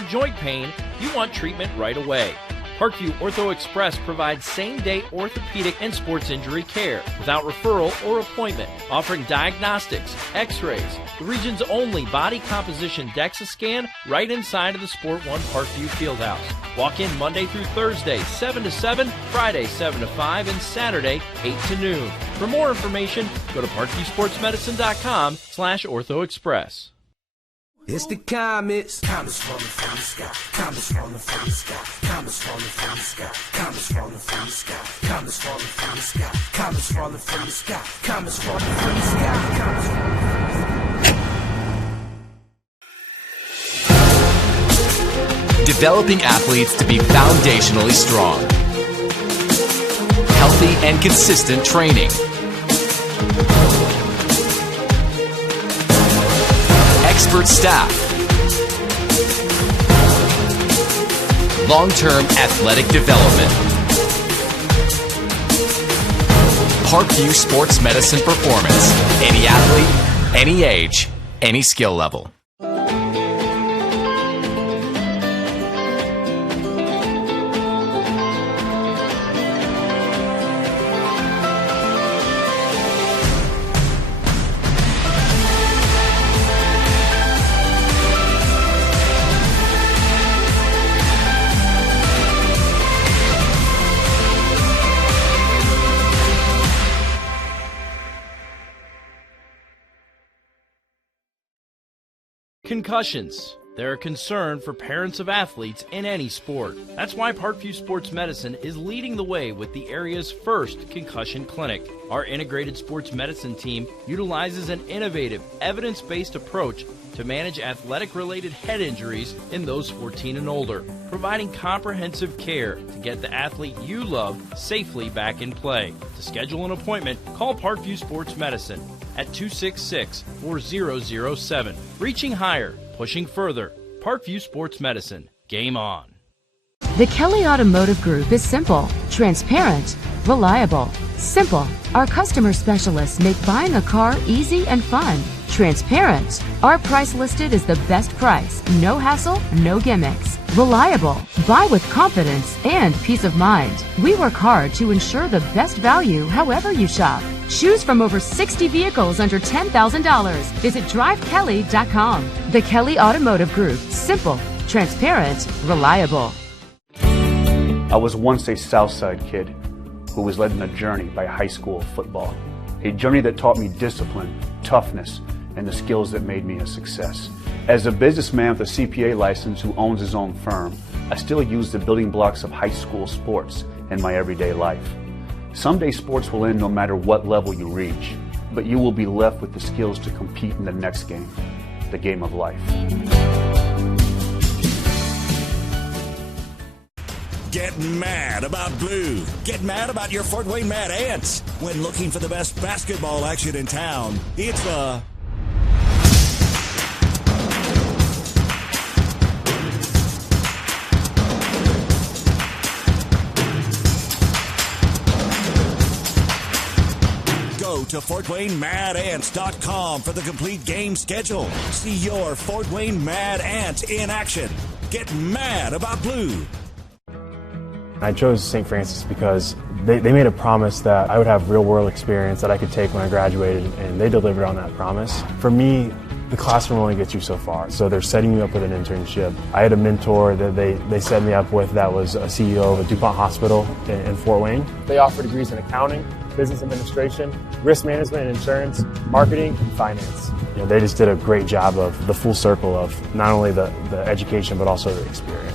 joint pain, you want treatment right away. Parkview Ortho Express provides same-day orthopedic and sports injury care without referral or appointment, offering diagnostics, x-rays, the region's only body composition DEXA scan right inside of the Sport One Parkview Fieldhouse. Walk in Monday through Thursday, 7 to 7, Friday, 7 to 5, and Saturday, 8 to noon. For more information, go to parkviewsportsmedicine.com/orthoexpress. It's the comets. Comets falling from the sky. Comets falling from the sky. Comets falling from the sky. Comets falling from the sky. Comets falling from the sky. Comets falling from the sky. Comets falling from the sky. Comets falling. Developing athletes to be foundationally strong. Healthy and consistent training. Expert staff. Long-term athletic development. Parkview Sports Medicine Performance. Any athlete, any age, any skill level. Concussions. They're a concern for parents of athletes in any sport. That's why Parkview Sports Medicine is leading the way with the area's first concussion clinic. Our integrated sports medicine team utilizes an innovative, evidence-based approach to manage athletic-related head injuries in those 14 and older, providing comprehensive care to get the athlete you love safely back in play. To schedule an appointment, call Parkview Sports Medicine at 266-4007. Reaching higher, pushing further. Parkview Sports Medicine. Game on. The Kelly Automotive Group is simple, transparent, reliable. Simple. Our customer specialists make buying a car easy and fun. Transparent. Our price listed is the best price. No hassle, no gimmicks. Reliable. Buy with confidence and peace of mind. We work hard to ensure the best value however you shop. Choose from over 60 vehicles under $10,000. Visit drivekelly.com. The Kelly Automotive Group. Simple, transparent, reliable. I was once a Southside kid who was led on a journey by high school football. A journey that taught me discipline, toughness, and the skills that made me a success. As a businessman with a CPA license who owns his own firm, I still use the building blocks of high school sports in my everyday life. Someday sports will end no matter what level you reach, but you will be left with the skills to compete in the next game, the game of life. Get mad about blue. Get mad about your Fort Wayne Mad Ants. When looking for the best basketball action in town, it's the Go to FortWayneMadAnts.com for the complete game schedule. See your Fort Wayne Mad Ant in action. Get mad about blue. I chose St. Francis because they made a promise that I would have real-world experience that I could take when I graduated, and they delivered on that promise. For me, the classroom only gets you so far, so they're setting you up with an internship. I had a mentor that they set me up with that was a CEO of a DuPont hospital in Fort Wayne. They offer degrees in accounting, business administration, risk management and insurance, marketing, and finance. You know, they just did a great job of the full circle of not only the education but also the experience.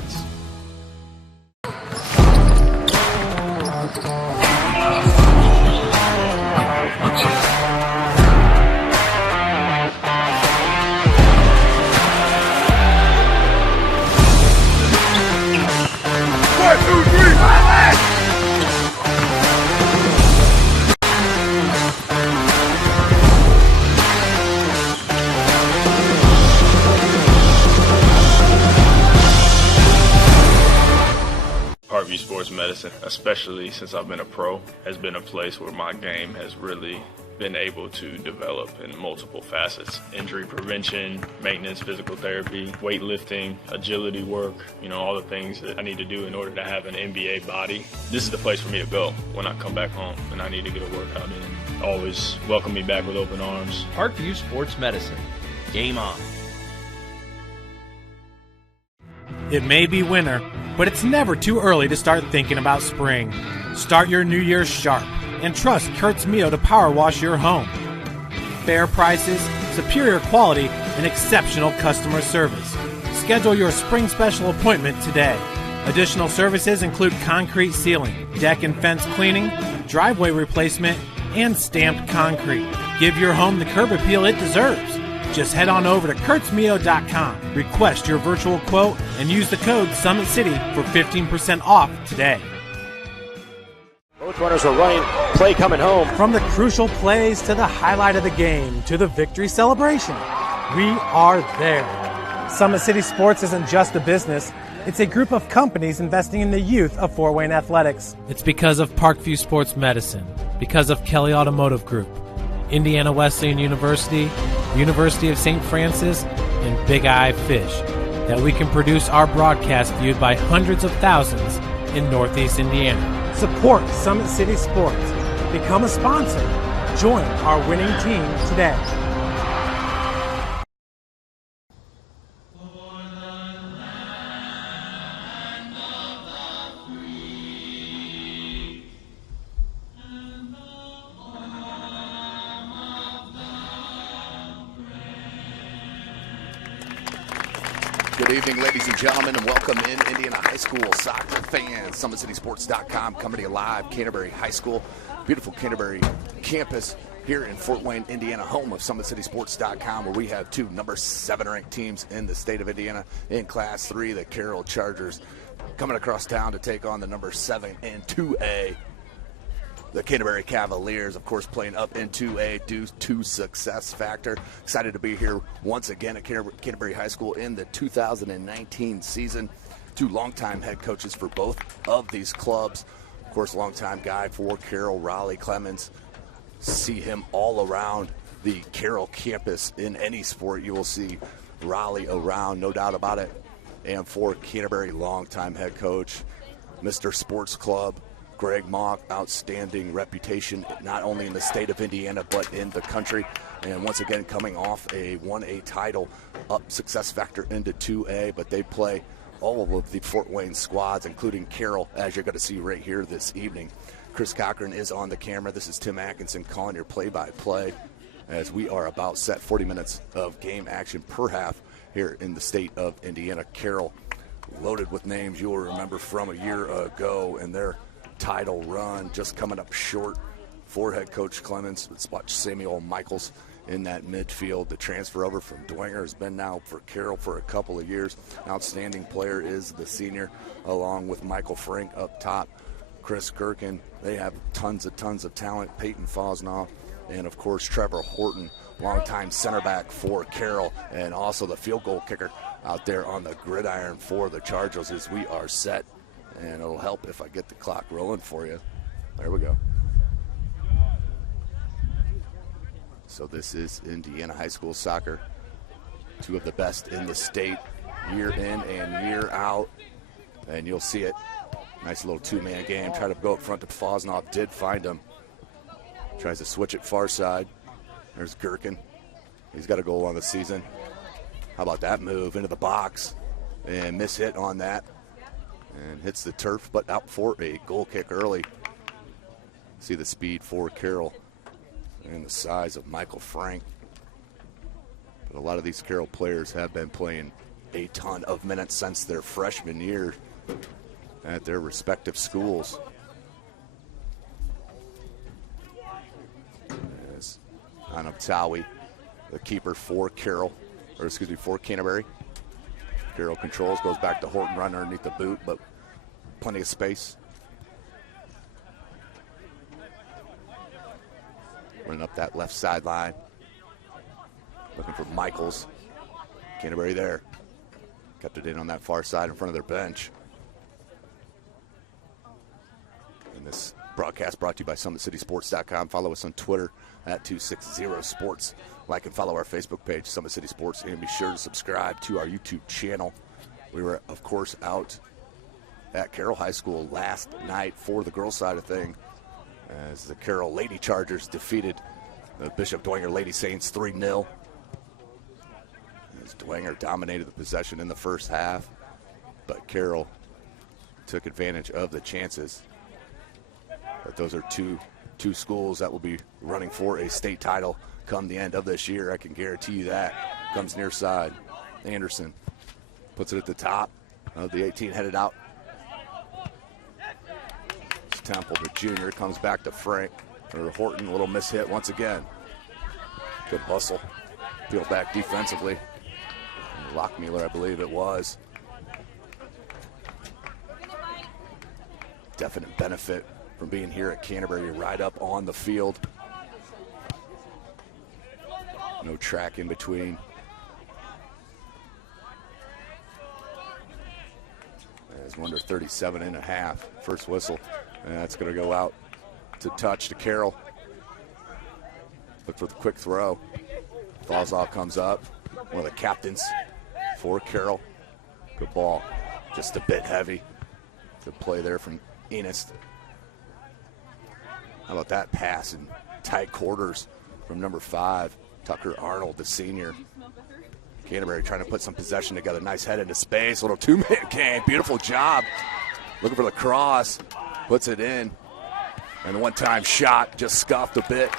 Sports medicine, especially since I've been a pro, has been a place where my game has really been able to develop in multiple facets: injury prevention, maintenance, physical therapy, weightlifting, agility work, all the things that I need to do in order to have an NBA body. This is the place for me to go when I come back home and I need to get a workout in. Always welcome me back with open arms. Parkview Sports Medicine. Game on. It may be winter, but it's never too early to start thinking about spring. Start your new year sharp and trust Kurt's Mio to power wash your home. Fair prices, superior quality, and exceptional customer service. Schedule your spring special appointment today. Additional services include concrete sealing, deck and fence cleaning, driveway replacement, and stamped concrete. Give your home the curb appeal it deserves. Just head on over to kurtzmio.com, request your virtual quote, and use the code SummitCity for 15% off today. Both runners are running, play coming home. From the crucial plays to the highlight of the game to the victory celebration, we are there. Summit City Sports isn't just a business. It's a group of companies investing in the youth of Fort Wayne athletics. It's because of Parkview Sports Medicine, because of Kelly Automotive Group, Indiana Wesleyan University, University of St. Francis, and Big Eye Fish, that we can produce our broadcast viewed by hundreds of thousands in Northeast Indiana. Support Summit City Sports. Become a sponsor. Join our winning team today. Good evening, ladies and gentlemen, and welcome in Indiana High School soccer fans. SummitCitySports.com coming to you live, Canterbury High School. Beautiful Canterbury campus here in Fort Wayne, Indiana, home of SummitCitySports.com, where we have two number 7 ranked teams in the state of Indiana in Class 3, the Carroll Chargers, coming across town to take on the number 7 and 2A, the Canterbury Cavaliers, of course, playing up in 2A due to success factor. Excited to be here once again at Canterbury High School in the 2019 season. Two longtime head coaches for both of these clubs. Of course, longtime guy for Carroll, Raleigh Clemens. See him all around the Carroll campus. In any sport, you will see Raleigh around, no doubt about it. And for Canterbury, longtime head coach, Mr. Sports Club, Greg Mock, outstanding reputation not only in the state of Indiana but in the country, and once again coming off a 1A title, up success factor into 2A, but they play all of the Fort Wayne squads, including Carroll, as you're going to see right here this evening. Chris Cochran is on the camera. This is Tim Atkinson calling your play-by-play as we are about set 40 minutes of game action per half here in the state of Indiana. Carroll loaded with names you will remember from a year ago, and their title run just coming up short for head coach Clemens. Let's watch Samuel Michaels in that midfield. The transfer over from Dwenger has been now for Carroll for a couple of years. Outstanding player is the senior, along with Michael Frank up top, Chris Gerken. They have tons of talent. Peyton Fosnoff, and of course Trevor Horton, longtime center back for Carroll, and also the field goal kicker out there on the gridiron for the Chargers as we are set. And it'll help if I get the clock rolling for you. There we go. So this is Indiana High School soccer. Two of the best in the state, year in and year out. And you'll see it. Nice little two-man game. Try to go up front to Fosnoff. Did find him. Tries to switch it far side. There's Gerken. He's got a goal on the season. How about that move into the box? And miss hit on that. And hits the turf, but out for a goal kick early. See the speed for Carroll and the size of Michael Frank. But a lot of these Carroll players have been playing a ton of minutes since their freshman year at their respective schools. As Anabtawi, the keeper for Carroll, or excuse me, for Canterbury. Carroll controls, goes back to Horton, running underneath the boot, but plenty of space. Running up that left sideline. Looking for Michaels. Canterbury there. Kept it in on that far side in front of their bench. And this broadcast brought to you by SummitCitySports.com. Follow us on Twitter at 260sports. Like and follow our Facebook page, Summit City Sports, and be sure to subscribe to our YouTube channel. We were, of course, out at Carroll High School last night for the girls' side of thing as the Carroll Lady Chargers defeated the Bishop Dwenger Lady Saints 3-0. As Dwenger dominated the possession in the first half, but Carroll took advantage of the chances. But those are two schools that will be running for a state title come the end of this year. I can guarantee you that. Comes near side. Anderson puts it at the top of the 18, headed out. It's Temple, the junior, comes back to Frank, or Horton, a little mishit once again. Good hustle. Peel back defensively. And Lockmuller, I believe it was. Definite benefit from being here at Canterbury, right up on the field. No track in between. As we're under 37.5. First whistle. And that's going to go out to touch to Carroll. Look for the quick throw. Foslow comes up. One of the captains for Carroll. Good ball. Just a bit heavy. Good play there from Enos. How about that pass in tight quarters from number 5, Tucker Arnold, the senior. Canterbury trying to put some possession together. Nice head into space. A little two-minute game. Beautiful job. Looking for the cross. Puts it in. And the one-time shot just scuffed a bit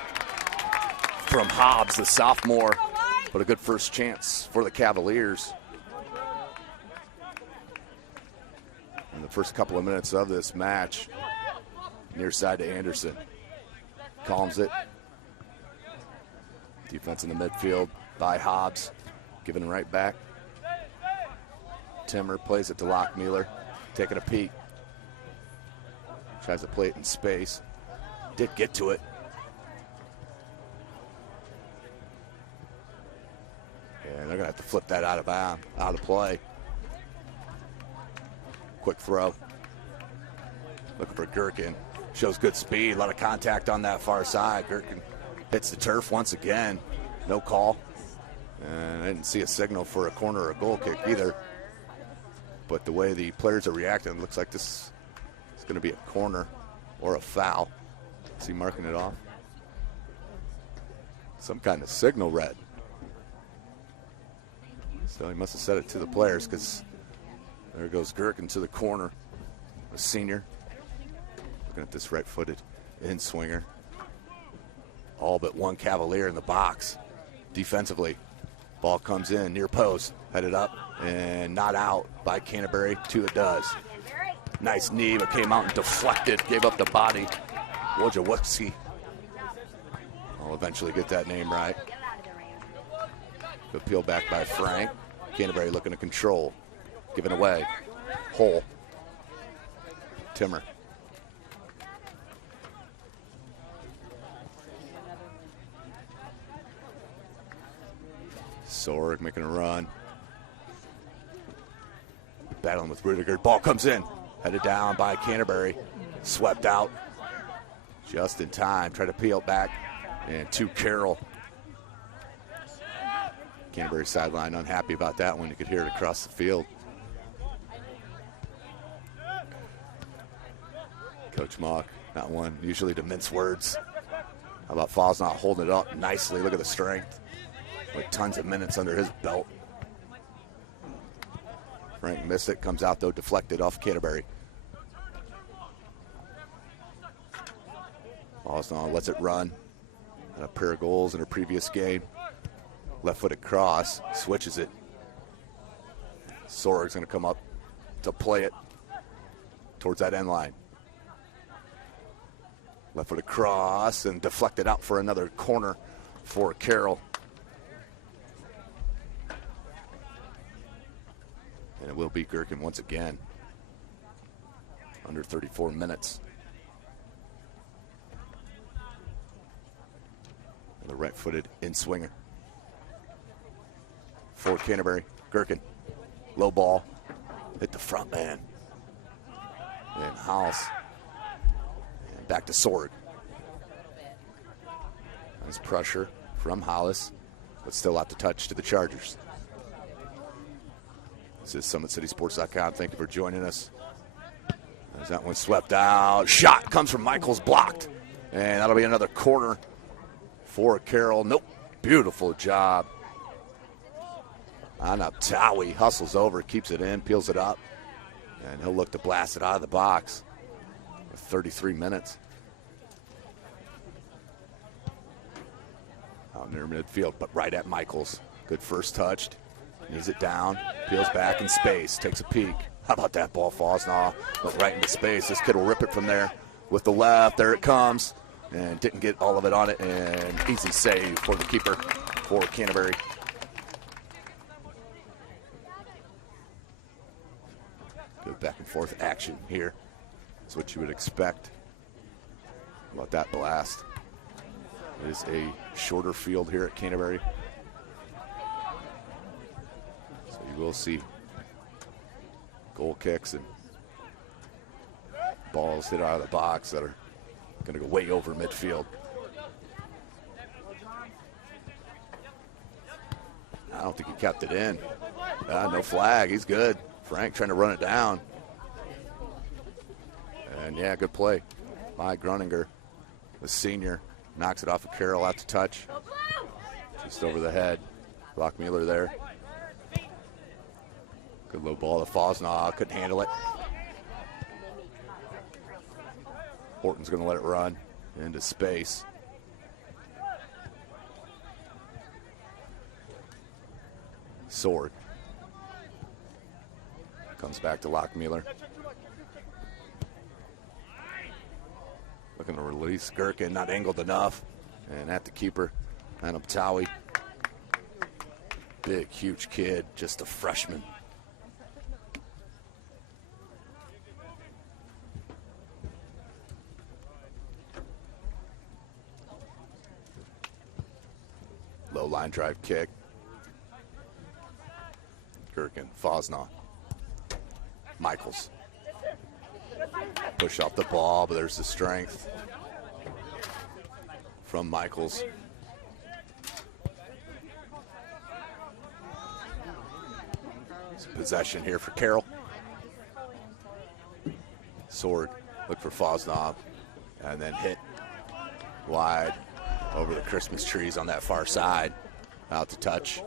from Hobbs, the sophomore. But a good first chance for the Cavaliers. In the first couple of minutes of this match, near side to Anderson. Calms it. Defense in the midfield by Hobbs. Giving right back. Timmer plays it to Lockmuller. Taking a peek. Tries to play it in space. Did get to it. And they're going to have to flip that out of play. Quick throw. Looking for Gherkin. Shows good speed. A lot of contact on that far side. Gherkin hits the turf once again. No call. And I didn't see a signal for a corner or a goal kick either. But the way the players are reacting, it looks like this is going to be a corner or a foul. Is he marking it off? Some kind of signal red. So he must have said it to the players, because there goes Gherkin to the corner. A senior. Looking at this right-footed in-swinger. All but one Cavalier in the box. Defensively, ball comes in near post, headed up and not out by Canterbury. Two it does. Nice knee, but came out and deflected, gave up the body. Wojciechowski. I'll eventually get that name right. Good peel back by Frank. Canterbury looking to control. Giving away. Hole. Timmer. Sorg making a run. Battling with Rudiger. Ball comes in. Headed down by Canterbury. Swept out. Just in time. Try to peel back. And to Carroll. Canterbury sideline unhappy about that one. You could hear it across the field. Coach Mock, not one usually to mince words. How about Falls not holding it up nicely? Look at the strength. With tons of minutes under his belt. Frank missed it. Comes out, though, deflected off Canterbury. Osnon lets it run. Had a pair of goals in a previous game. Left-footed cross. Switches it. Sorg's going to come up to play it towards that end line. Left-footed cross and deflected out for another corner for Carroll. And it will be Gherkin once again. Under 34 minutes. And the right-footed in-swinger. For Canterbury, Gherkin. Low ball. Hit the front man. And House. Back to Sword. Nice pressure from Hollis, but still out to touch to the Chargers. This is SummitCitySports.com. Thank you for joining us. As that one swept out. Shot comes from Michaels, blocked. And that'll be another corner for Carroll. Nope. Beautiful job. Tawi hustles over, keeps it in, peels it up. And he'll look to blast it out of the box with 33 minutes. Out near midfield, but right at Michaels. Good first touch. Knees it down, peels back in space, takes a peek. How about that ball, Fosnaw? Went right into space. This kid will rip it from there with the left. There it comes. And didn't get all of it on it. And easy save for the keeper for Canterbury. Good back and forth action here. That's what you would expect. How about that blast? It is a shorter field here at Canterbury. So you will see goal kicks and balls hit out of the box that are going to go way over midfield. I don't think he kept it in. No flag. He's good. Frank trying to run it down. And, yeah, good play by Gruninger, the senior. Knocks it off of Carroll out to touch. Just over the head. Lockmuller there. Good low ball to Fosnaw. Couldn't handle it. Horton's going to let it run into space. Sword. Comes back to Lockmuller. Looking to release Gherkin, not angled enough. And at the keeper, Tawi. Big, huge kid, just a freshman. Low line drive kick. Gherkin, Fosnaw. Michaels. Push off the ball, but there's the strength from Michaels. It's possession here for Carroll. Sword, look for Fosnaw, and then hit wide over the Christmas trees on that far side. Out to touch.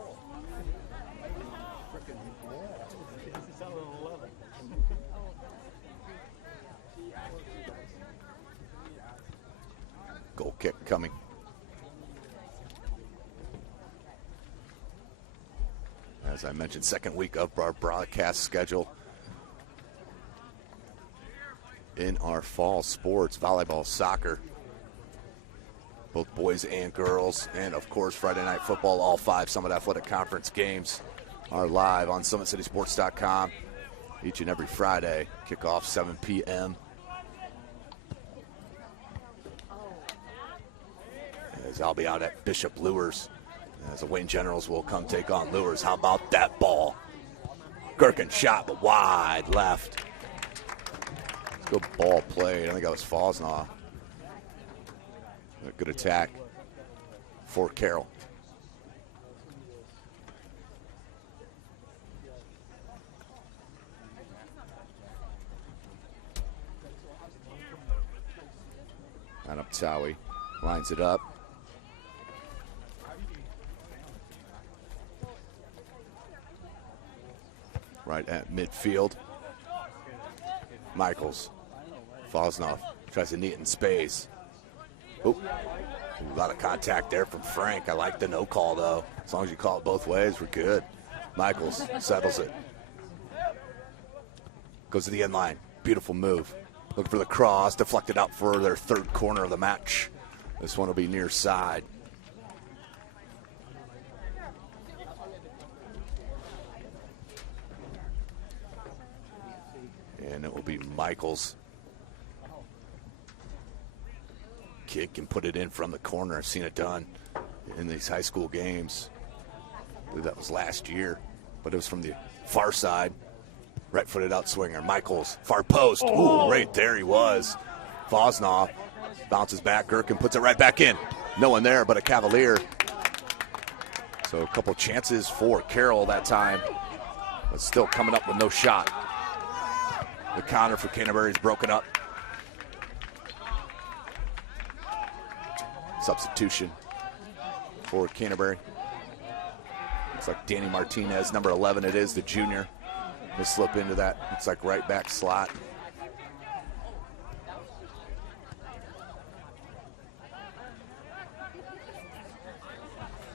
Goal kick coming. As I mentioned, second week of our broadcast schedule in our fall sports, volleyball, soccer, both boys and girls, and of course Friday night football. All 5 Summit Athletic Conference games are live on SummitCitySports.com each and every Friday. Kickoff 7 p.m. As I'll be out at Bishop Lures, as the Wayne Generals will come take on Lures. How about that ball? Gherkin shot, but wide left. Good ball played. I think that was Fosnaw. A good attack for Carroll. And up Tawi lines it up. Right at midfield. Michaels. Fosnaw tries to knee it in space. Oop. A lot of contact there from Frank. I like the no call, though. As long as you call it both ways, we're good. Michaels settles it. Goes to the end line. Beautiful move. Looking for the cross. Deflected out for their third corner of the match. This one will be near side. And it will be Michaels. Kick and put it in from the corner. I've seen it done in these high school games. I believe that was last year, but it was from the far side. Right-footed out swinger. Michaels, far post. Ooh, right there he was. Fosnaw Bounces back. Gherkin puts it right back in. No one there but a Cavalier. So a couple chances for Carroll that time, but still coming up with no shot. The counter for Canterbury is broken up. Substitution for Canterbury. Looks like Danny Martinez, number 11 it is, the junior. He'll slip into that, looks like right back slot.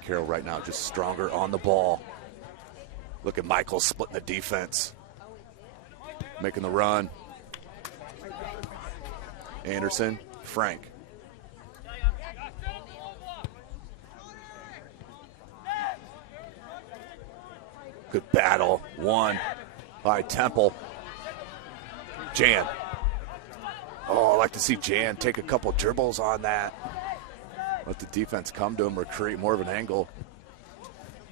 Carroll right now just stronger on the ball. Look at Michael splitting the defense. Making the run. Anderson, Frank. Good battle. One by Temple. Jan. Oh, I like to see Jan take a couple dribbles on that. Let the defense come to him or create more of an angle.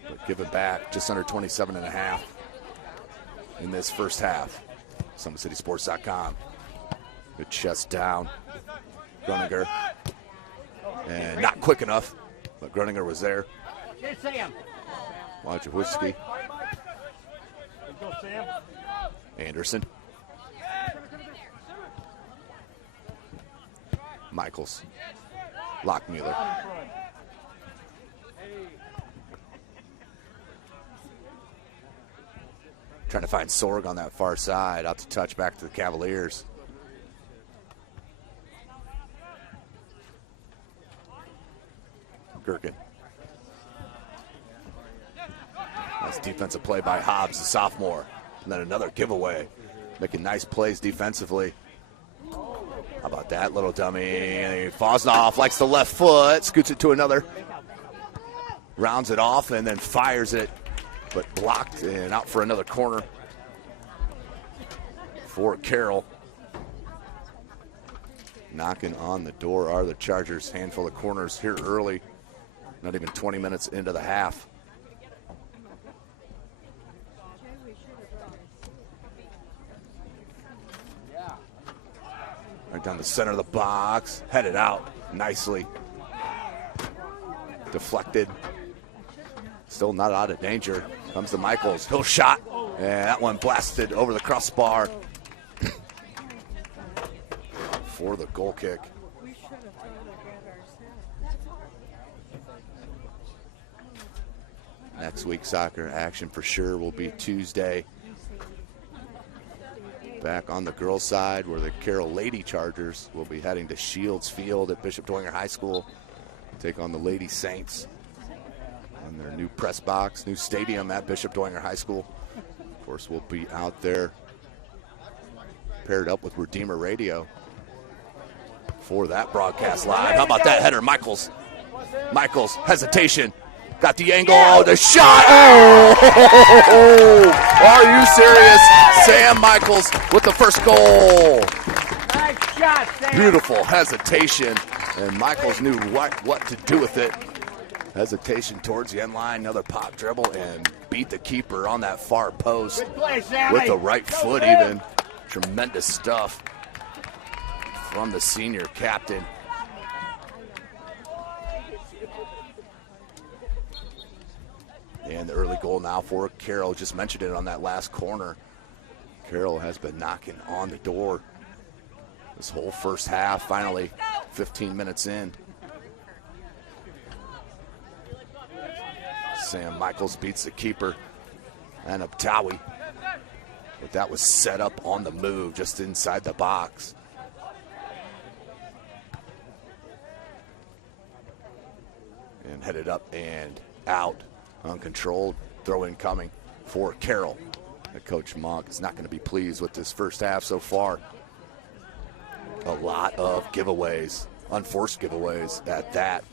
But give it back, just under 27.5 in this first half. SummitCitySports.com. Good chest down. Groninger. And not quick enough, but Groninger was there. Wojciechowski. Anderson. Michaels. Lockmuller. Trying to find Sorg on that far side. Out to touch back to the Cavaliers. Gherkin. Nice defensive play by Hobbs, the sophomore. And then another giveaway. Making nice plays defensively. How about that little dummy? And Fosnoff likes the left foot, scoots it to another. Rounds it off and then fires it, but blocked and out for another corner for Carroll. Knocking on the door are the Chargers. Handful of corners here early. Not even 20 minutes into the half. Right down the center of the box, headed out nicely. Deflected. Still not out of danger. Comes to Michaels. He'll shot. And that one blasted over the crossbar for the goal kick. Next week soccer action for sure will be Tuesday. Back on the girls' side where the Carroll Lady Chargers will be heading to Shields Field at Bishop Dwenger High School. Take on the Lady Saints in their new press box, new stadium at Bishop Dwenger High School. Of course, we'll be out there paired up with Redeemer Radio for that broadcast live. How about that header, Michaels? Michaels, hesitation. Got the angle, the shot. Oh! Are you serious? Sam Michaels with the first goal. Nice shot, Sam. Beautiful hesitation, and Michaels knew what to do with it. Hesitation towards the end line, another pop dribble, and beat the keeper on that far post with the right foot even. Tremendous stuff from the senior captain. And the early goal now for Carroll. Just mentioned it on that last corner. Carroll has been knocking on the door this whole first half. Finally, 15 minutes in. Sam Michaels beats the keeper and Abtawi. But that was set up on the move just inside the box. And headed up and out. Uncontrolled, throw in coming for Carroll. Coach Monk is not going to be pleased with this first half so far. A lot of giveaways, unforced giveaways at that.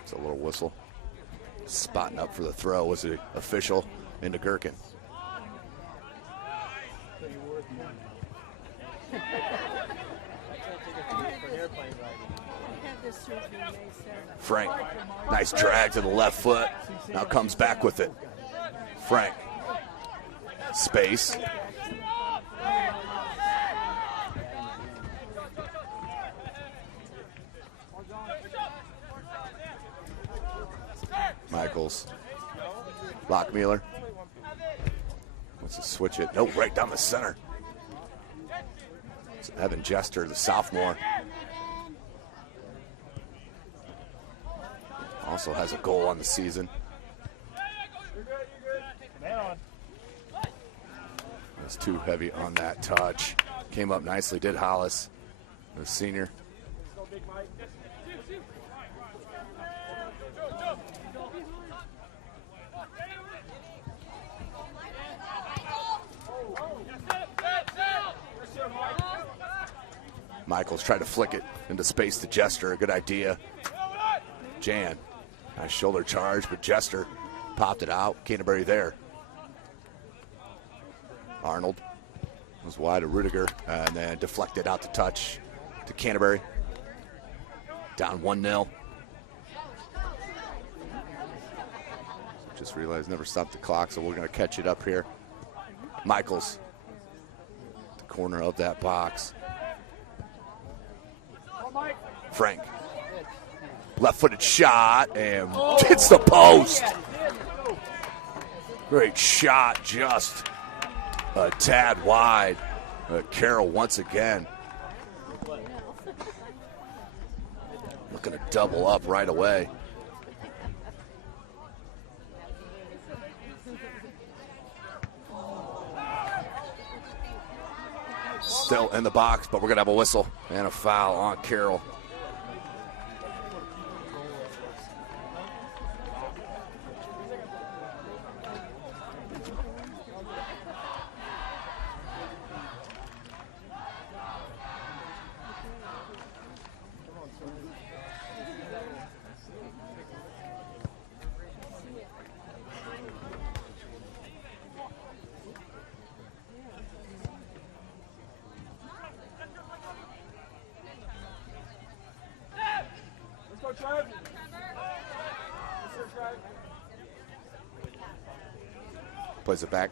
It's a little whistle. Spotting up for the throw was the official into Gherkin. Frank, nice drag to the left foot. Now comes back with it. Frank, space. Michaels, Lockmueller. Wants to switch it. No, right down the center. It's Evan Jester, the sophomore. Also has a goal on the season. Was too heavy on that touch. Came up nicely, did Hollis, the senior. Michaels tried to flick it into space to Jester. A good idea. Jan, nice shoulder charge, but Jester popped it out. Canterbury there. Arnold was wide of Rudiger and then deflected out the touch to Canterbury. Down 1-0. Just realized never stopped the clock, so we're going to catch it up here. Michaels, the corner of that box. Frank, left-footed shot and hits the post. Great shot, just a tad wide. Carroll once again looking to double up right away. Still in the box, but we're going to have a whistle and a foul on Carroll. Plays it back.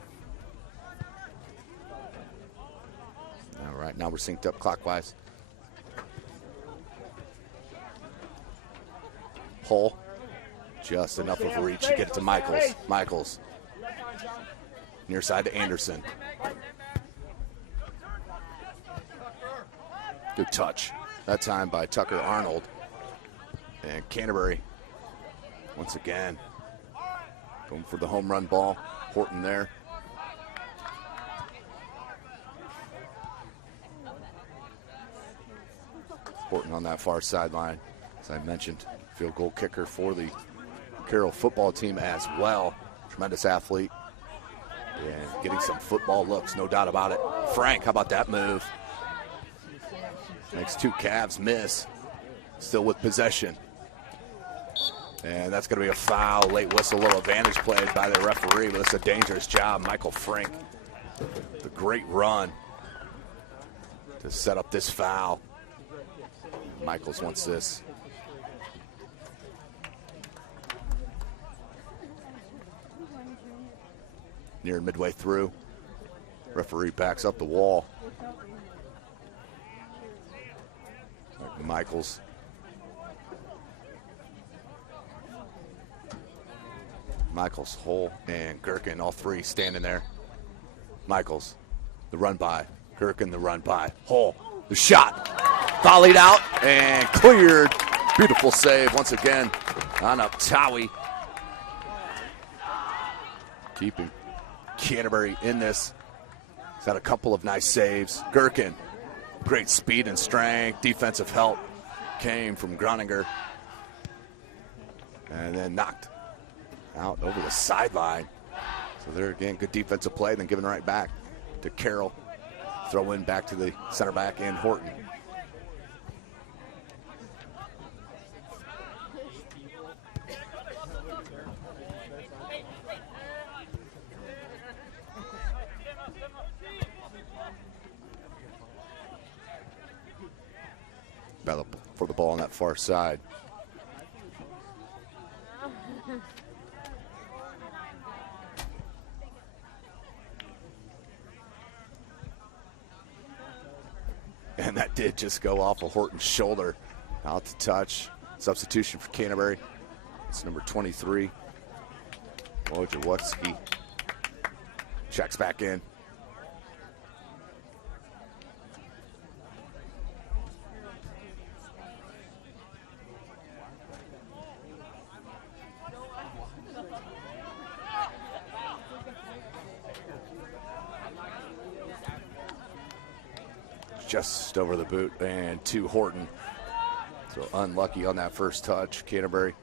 All right, now we're synced up clockwise. Hull, just enough of a reach to get it to Michaels. Michaels, near side to Anderson. Good touch, that time by Tucker Arnold. And Canterbury, once again, going for the home run ball. Horton there. Horton on that far sideline, as I mentioned, field goal kicker for the Carroll football team as well. Tremendous athlete and getting some football looks, no doubt about it. Frank, how about that move? Makes two Cavs miss, still with possession. And that's going to be a foul, late whistle, little advantage played by the referee, but it's a dangerous job. Michael Frank, the great run to set up this foul. Michaels wants this. Near midway through, referee backs up the wall. Michaels. Michaels, Hull, and Gherkin, all three standing there. Michaels, the run by. Gherkin, the run by. Hull, the shot. Volleyed out and cleared. Beautiful save once again on Uptawi. Keeping Canterbury in this. He's had a couple of nice saves. Gherkin, great speed and strength. Defensive help came from Groninger. And then knocked out over the sideline. So there again, good defensive play, then given right back to Carroll. Throw in back to the center back and Horton. Battle for the ball. ball on that far side. And that did just go off of Horton's shoulder. Out to touch. Substitution for Canterbury. It's number 23. Wojciechowski checks back in. Just over the boot and to Horton. So unlucky on that first touch, Canterbury.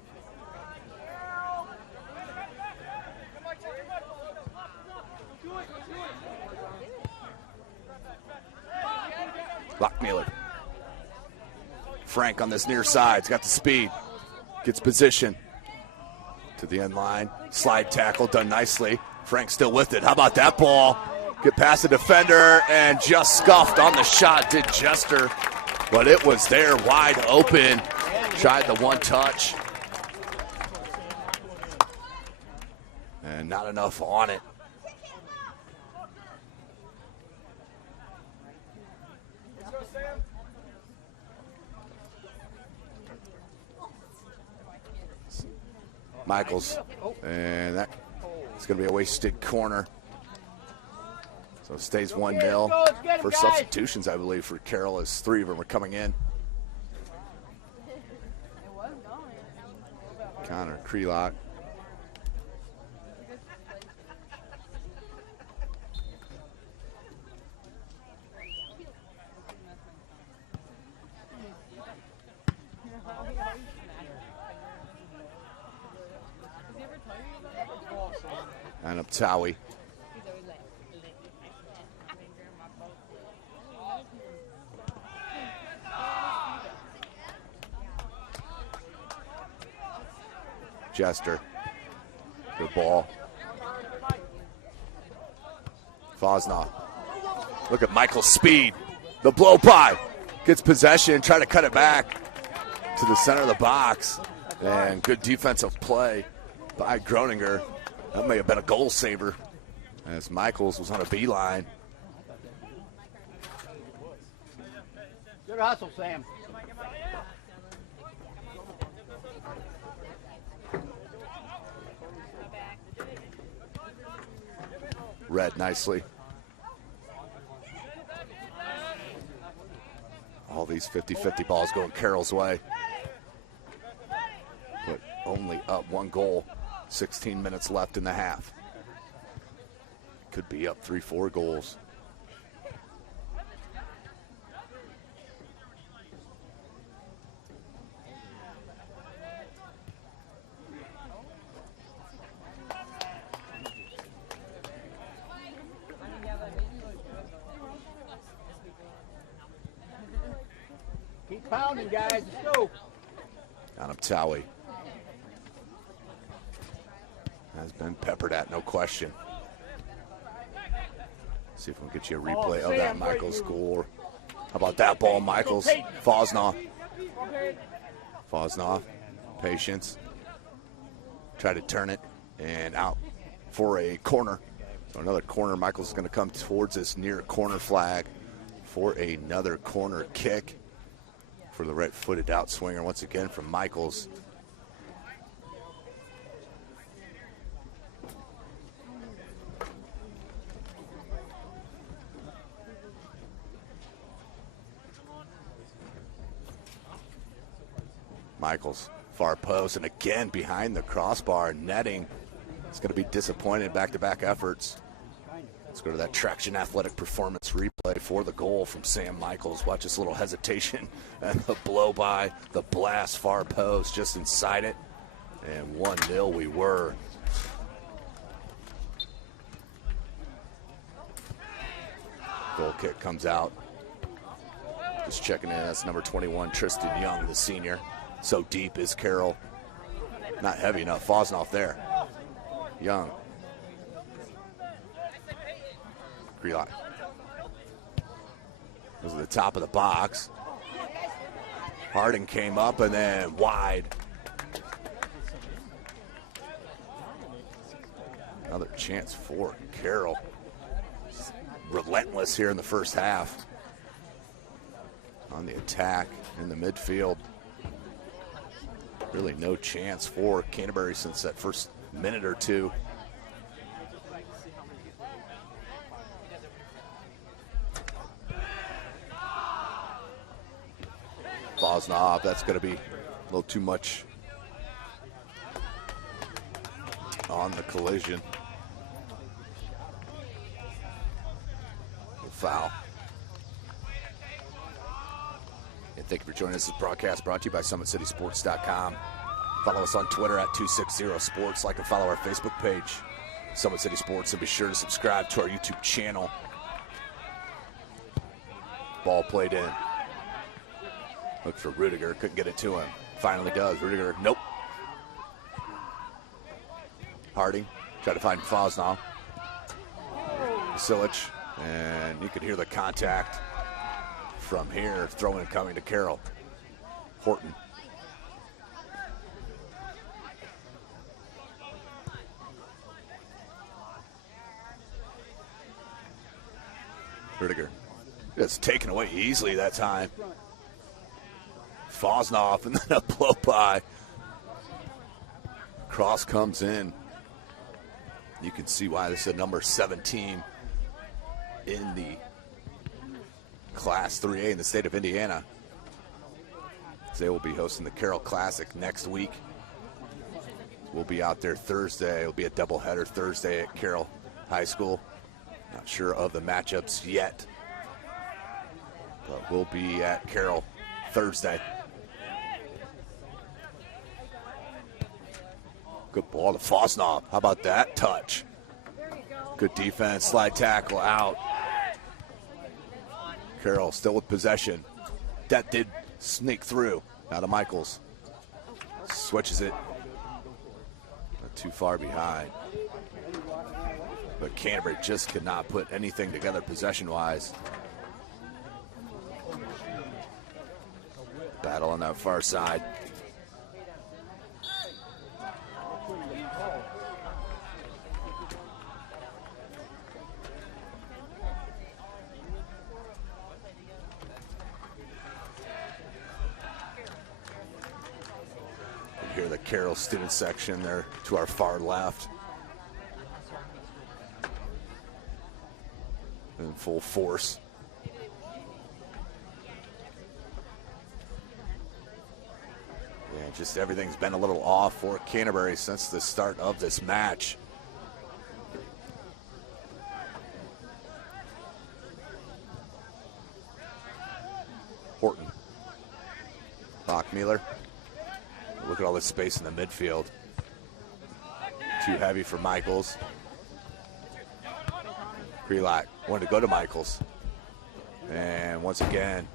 Lockmiller. Frank on this near side. He's got the speed. Gets position to the end line. Slide tackle done nicely. Frank still with it. How about that ball? Get past the defender and just scuffed on the shot, did Jester. But it was there wide open. Tried the one touch. And not enough on it. Michaels. And that's going to be a wasted corner. So it stays 1-0. For substitutions, I believe, for Carroll, as 3 of them are coming in. Connor Krelock. And up Towie. Jester. Good ball. Fosnoff. Look at Michael's speed. The blow by. Gets possession, try to cut it back to the center of the box. And good defensive play by Groninger. That may have been a goal saver as Michaels was on a beeline. Good hustle, Sam. Read nicely. All these 50-50 balls going Carroll's way. But only up 1 goal. 16 minutes left in the half. Could be up 3-4 goals. Keep pounding, guys. Let's go. Down up Towie. Has been peppered at, no question. See if we can get you a replay of that Michaels goal. How about that ball, Michaels? Fosnoff. Fosnoff. Patience. Try to turn it and out for a corner. So another corner. Michaels is going to come towards this near corner flag for another corner kick for the right-footed outswinger once again from Michaels. Michaels, far post, and again behind the crossbar, netting. It's going to be disappointed back-to-back efforts. Let's go to that Traction Athletic Performance replay for the goal from Sam Michaels. Watch this little hesitation and the blow by, the blast far post just inside it. And 1-0 we were. Goal kick comes out. Just checking in, that's number 21, Tristan Young, the senior. So deep is Carroll. Not heavy enough. Fosnoff there. Young. Grelock. Goes to the top of the box. Harding came up and then wide. Another chance for Carroll. Relentless here in the first half. On the attack in the midfield. Really no chance for Canterbury since that first minute or two. Bosnov, that's going to be a little too much on the collision. Foul. And thank you for joining us. This broadcast brought to you by SummitCitySports.com. Follow us on Twitter at 260sports. Like and follow our Facebook page, Summit City Sports, and be sure to subscribe to our YouTube channel. Ball played in. Looked for Rudiger, couldn't get it to him. Finally does. Rudiger, nope. Harding, try to find Fosnall. Vasilich, and you can hear the contact from here. Throwing coming to Carroll. Horton. Rudiger. It's taken away easily that time. Fosnall and then a blow by. Cross comes in. You can see why this is a number 17 in the Class 3A in the state of Indiana. They will be hosting the Carroll Classic next week. We'll be out there Thursday. It'll be a doubleheader Thursday at Carroll High School. Not sure of the matchups yet, but we'll be at Carroll Thursday. Good ball to Fosnall. How about that touch? Good defense, slide tackle out. Carroll still with possession. That did sneak through. Now to Michaels. Switches it. Not too far behind. But Canterbury just could not put anything together possession-wise. Battle on that far side. Here the Carroll student section there to our far left. In full force. Yeah, just everything's been a little off for Canterbury since the start of this match. Horton. Bachmiller. Look at all this space in the midfield. Too heavy for Michaels. Krelak wanted to go to Michaels. And once again,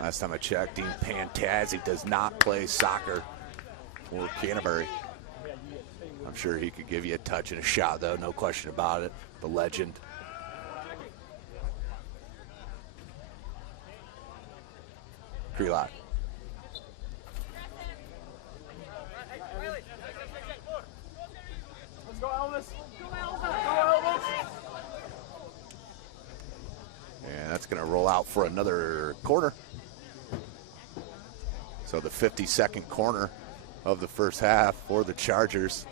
last time I checked, Dean Pantazzi does not play soccer for Canterbury. I'm sure he could give you a touch and a shot, though, no question about it. The legend. Krelak. And that's going to roll out for another corner. So the 52nd corner of the first half for the Chargers.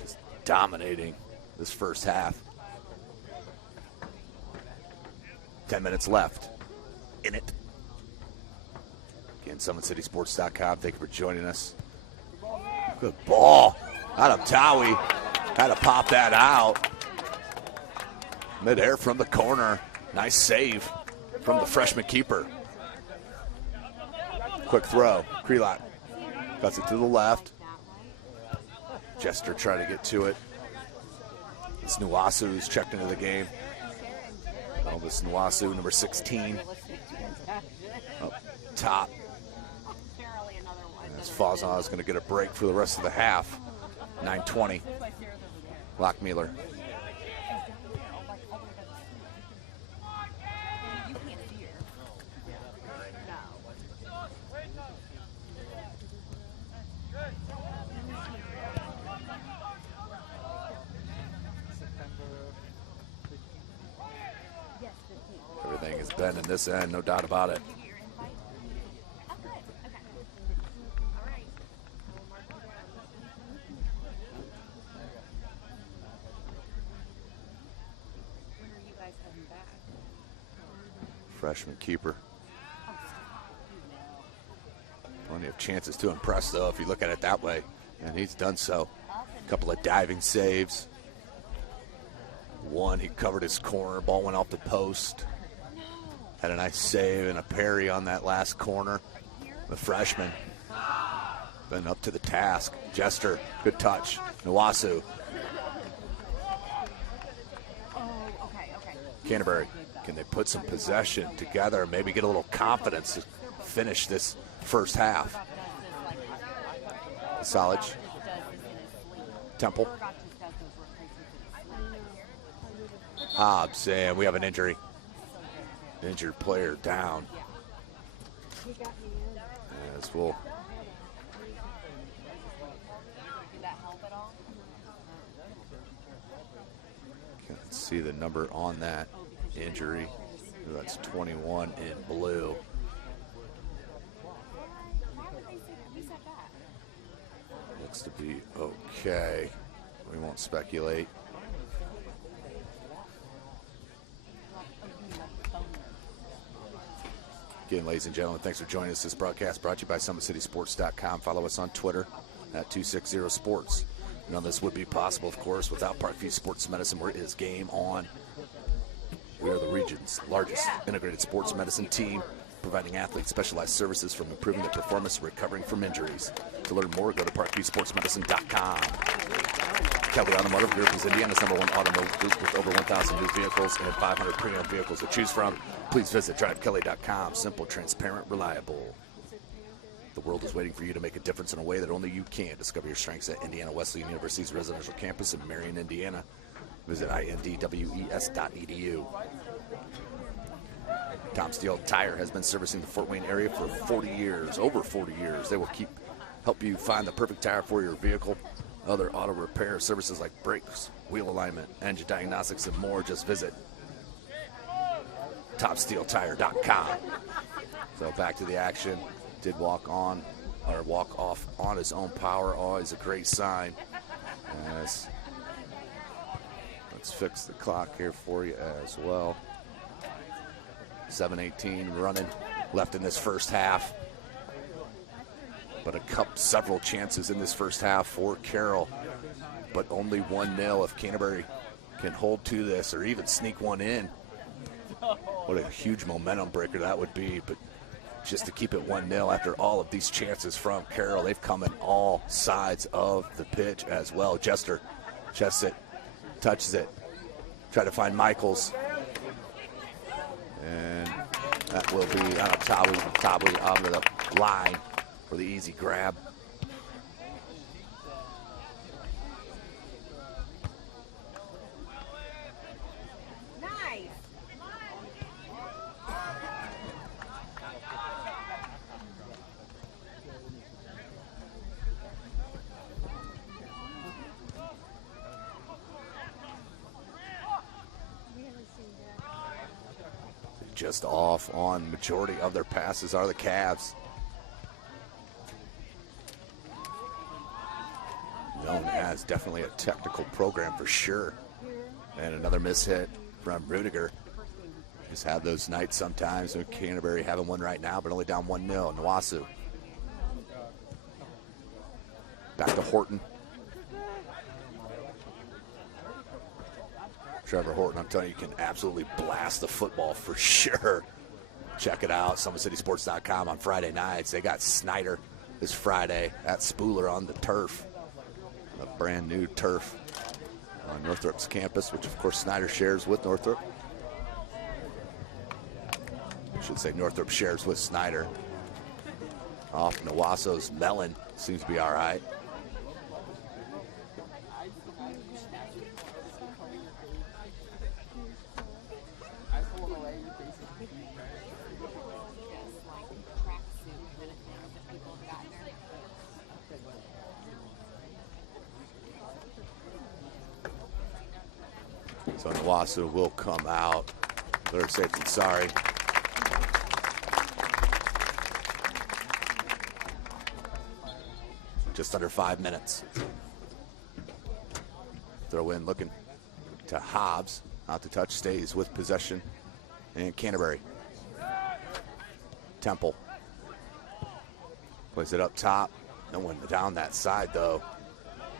Just dominating this first half. 10 minutes left in it. Again, SummitCitySports.com. Thank you for joining us. Good ball. Adam Towie had to pop that out. Mid-air from the corner. Nice save from the freshman keeper. Quick throw. Krelak cuts it to the left. Jester trying to get to it. It's Nuwasu who's checked into the game. Elvis Nuwasu, number 16. Up top. As Fosnall is going to get a break for the rest of the half. 9:20. Lockmiller. been in this end, no doubt about it. Freshman keeper. Plenty of chances to impress, though, if you look at it that way. And he's done so. A couple of diving saves. One, he covered his corner. Ball went off the post. Had a nice save and a parry on that last corner. The freshman been up to the task. Jester, good touch. Nwasu. Canterbury, can they put some possession together and maybe get a little confidence to finish this first half? Solage. Temple. Hobbs, and we have an injury. Injured player down. As we'll can't see the number on that injury. That's 21 in blue. Looks to be okay. We won't speculate. Again, ladies and gentlemen, thanks for joining us. This broadcast brought to you by SummitCitySports.com. Follow us on Twitter at 260sports. None of this would be possible, of course, without Parkview Sports Medicine, where it is game on. We are the region's largest integrated sports medicine team, providing athletes specialized services from improving their performance to recovering from injuries. To learn more, go to ParkviewSportsMedicine.com. Kelly Automotive Group is Indiana's #1 automotive group with over 1,000 new vehicles and 500 pre-owned vehicles to choose from. Please visit DriveKelly.com. Simple, transparent, reliable. The world is waiting for you to make a difference in a way that only you can. Discover your strengths at Indiana Wesleyan University's residential campus in Marion, Indiana. Visit indwes.edu. Tom Steele Tire has been servicing the Fort Wayne area for 40 years, over 40 years. They will help you find the perfect tire for your vehicle. Other auto repair services like brakes, wheel alignment, engine diagnostics, and more. Just visit TopSteelTire.com. So back to the action. Did walk off on his own power. Always a great sign. Let's fix the clock here for you as well. 7:18 running left in this first half. But several chances in this first half for Carroll. But only 1-0 if Canterbury can hold to this or even sneak one in. What a huge momentum breaker that would be. But just to keep it 1-0 after all of these chances from Carroll. They've come in all sides of the pitch as well. Jester chests it, touches it, try to find Michaels. And that will be Tawi under the line for the easy grab. Just off on majority of their passes are the Cavs. Known as definitely a technical program for sure. And another mishit from Rudiger. Just have those nights sometimes. Canterbury having one right now, but only down 1-0. Nwasu. Back to Horton. Trevor Horton, I'm telling you, can absolutely blast the football for sure. Check it out, SummitCitySports.com on Friday nights. They got Snyder this Friday at Spooler on the turf. A brand new turf on Northrop's campus, which of course Snyder shares with Northrop. I should say Northrop shares with Snyder. Off Nwasu's melon, seems to be all right. So Nwasu will come out. Third safety, sorry. just under 5 minutes. Throw in looking to Hobbs. Out to touch, stays with possession. And Canterbury. Temple. Plays it up top. No one down that side, though.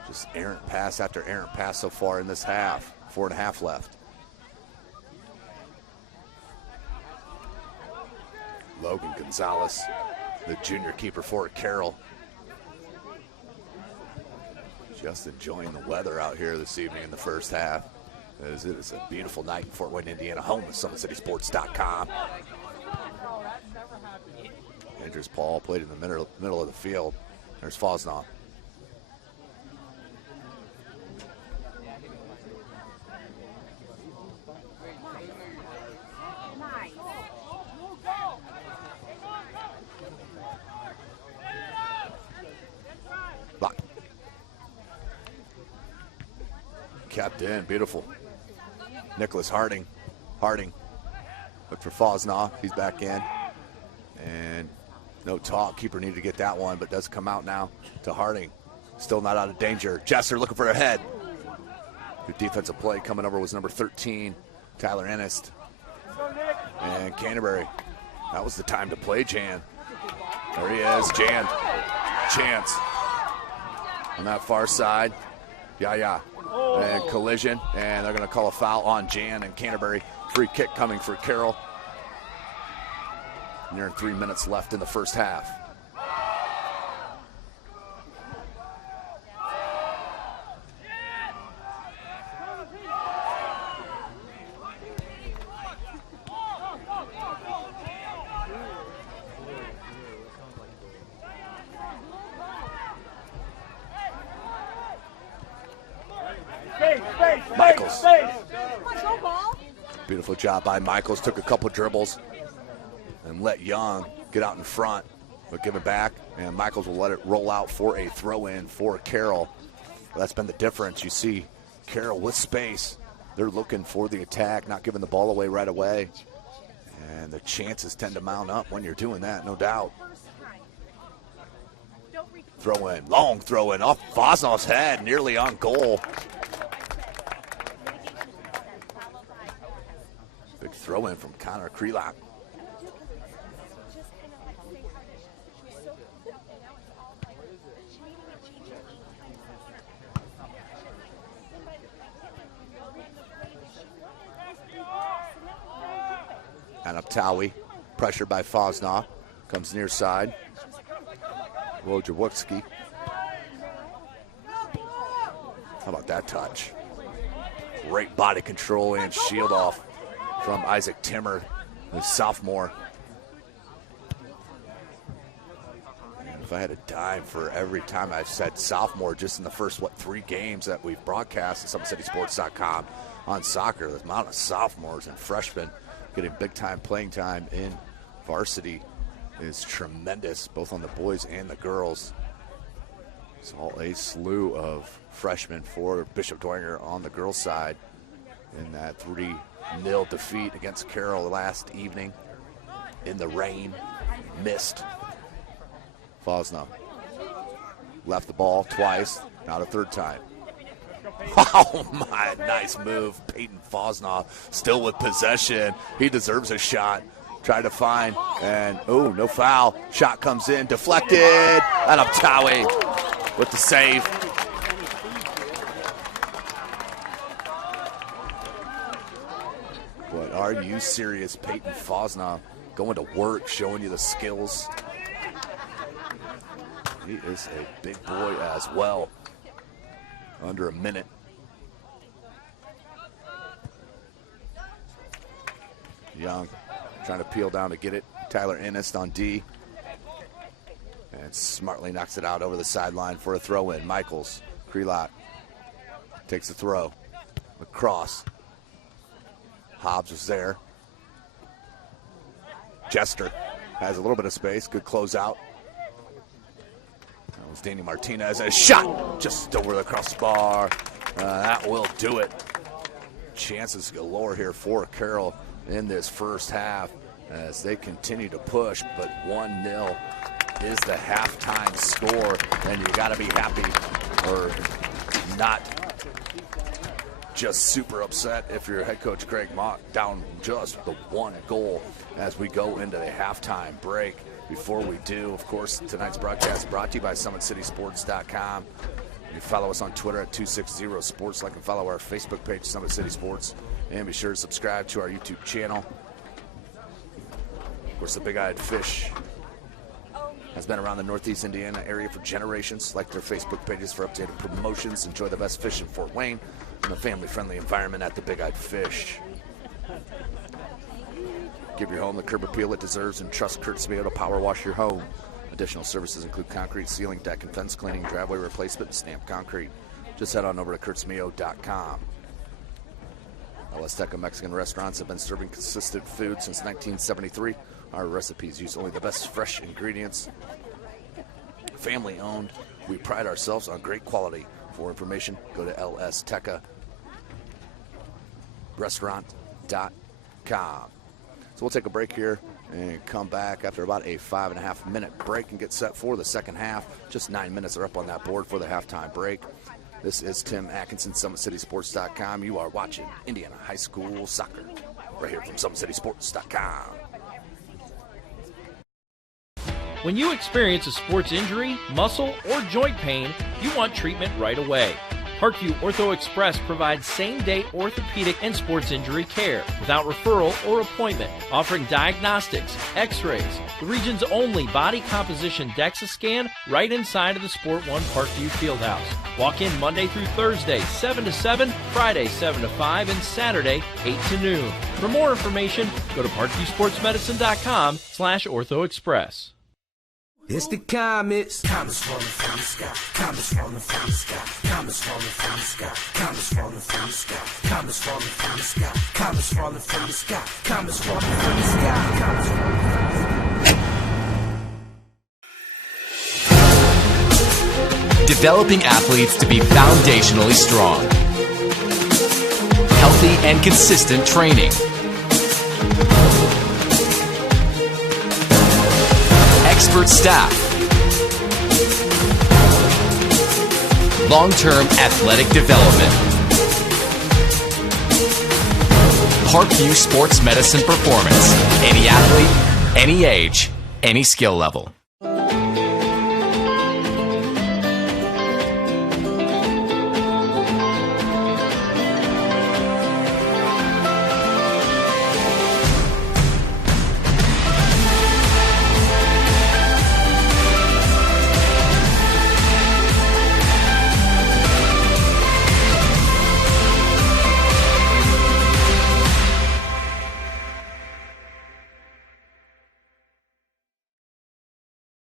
Just errant pass after errant pass so far in this half. 4.5 left. Logan Gonzalez, the junior keeper for Carroll. Just enjoying the weather out here this evening in the first half, as it is a beautiful night in Fort Wayne, Indiana, home of SummitCitySports.com. Andrews Paul played in the middle of the field. There's Fosnaugh. Kept in, beautiful. Nicholas Harding. Look for Fosnaugh, he's back in. And no talk, keeper needed to get that one, but does come out now to Harding. Still not out of danger. Jester looking for a head. Good defensive play coming over was number 13, Tyler Ennis. And Canterbury, that was the time to play Jan. There he is, Jan. Chance. On that far side, yeah. And collision, and they're going to call a foul on Jan and Canterbury. Free kick coming for Carroll. Nearing 3 minutes left in the first half. Michaels. Beautiful job by Michaels. Took a couple dribbles and let Young get out in front, but give it back. And Michaels will let it roll out for a throw-in for Carroll. Well, that's been the difference. You see Carroll with space. They're looking for the attack, not giving the ball away right away. And the chances tend to mount up when you're doing that, no doubt. Throw-in, long throw-in off Fosnaugh's head, nearly on goal. Big throw-in from Connor Krelock. And up Towie, pressured by Fosnaugh, comes near side. Wojciechowski. How about that touch? Great body control and shield off from Isaac Timmer, the sophomore. And if I had a dime for every time I've said sophomore just in the first, 3 games that we've broadcast at SummitCitySports.com on soccer, the amount of sophomores and freshmen getting big-time playing time in varsity is tremendous, both on the boys and the girls. It's all a slew of freshmen for Bishop Dwenger on the girls' side in that 3-0 defeat against Carroll last evening in the rain, mist. Fosnaugh left the ball twice, not a third time. Oh my, nice move. Peyton Fosnaugh still with possession. He deserves a shot. Try to find, and no foul. Shot comes in, deflected, and Towie with the save. But are you serious? Peyton Fosnaugh going to work, showing you the skills. He is a big boy as well. Under a minute. Young trying to peel down to get it. Tyler Ennis on D. And smartly knocks it out over the sideline for a throw-in. Michaels, Krelock takes the throw. Across. Hobbs was there. Jester has a little bit of space. Good closeout. That was Danny Martinez. A shot just over the crossbar. That will do it. Chances galore here for Carroll in this first half as they continue to push, but 1-0 is the halftime score, and you got to be happy or not just super upset if you're head coach Craig Mott down just the one goal as we go into the halftime break. Before we do, of course, tonight's broadcast brought to you by SummitCitySports.com. You can follow us on Twitter at 260sports. Like and follow our Facebook page, Summit City Sports. And be sure to subscribe to our YouTube channel. Of course, the Big-Eyed Fish has been around the Northeast Indiana area for generations. Like their Facebook pages for updated promotions. Enjoy the best fish in Fort Wayne in a family-friendly environment at the Big-Eyed Fish. Give your home the curb appeal it deserves and trust Kurt Smeo to power wash your home. Additional services include concrete, sealing, deck and fence cleaning, driveway replacement, and stamped concrete. Just head on over to kurtsmeo.com. El Azteca Mexican restaurants have been serving consistent food since 1973. Our recipes use only the best fresh ingredients. Family owned. We pride ourselves on great quality. For information, go to elaztecarestaurant.com. So we'll take a break here and come back after about a 5.5 minute break and get set for the second half. Just 9 minutes are up on that board for the halftime break. This is Tim Atkinson, SummitCitySports.com. You are watching Indiana High School Soccer right here from SummitCitySports.com. When you experience a sports injury, muscle, or joint pain, you want treatment right away. Parkview Ortho Express provides same-day orthopedic and sports injury care without referral or appointment, offering diagnostics, x-rays, the region's only body composition DEXA scan right inside of the Sport One Parkview Fieldhouse. Walk in Monday through Thursday, 7 to 7, Friday, 7 to 5, and Saturday, 8 to noon. For more information, go to parkviewsportsmedicine.com/orthoexpress. It's the comets. Comets falling from the sky. Comets falling from the sky. Comets falling from the sky. Comets falling from the sky. Comets falling from the sky. Comets falling from the sky. Comets falling from the sky. Comets falling from the sky. Developing athletes to be foundationally strong. Healthy and consistent training. Expert staff. Long-term athletic development. Parkview Sports Medicine Performance. Any athlete, any age, any skill level.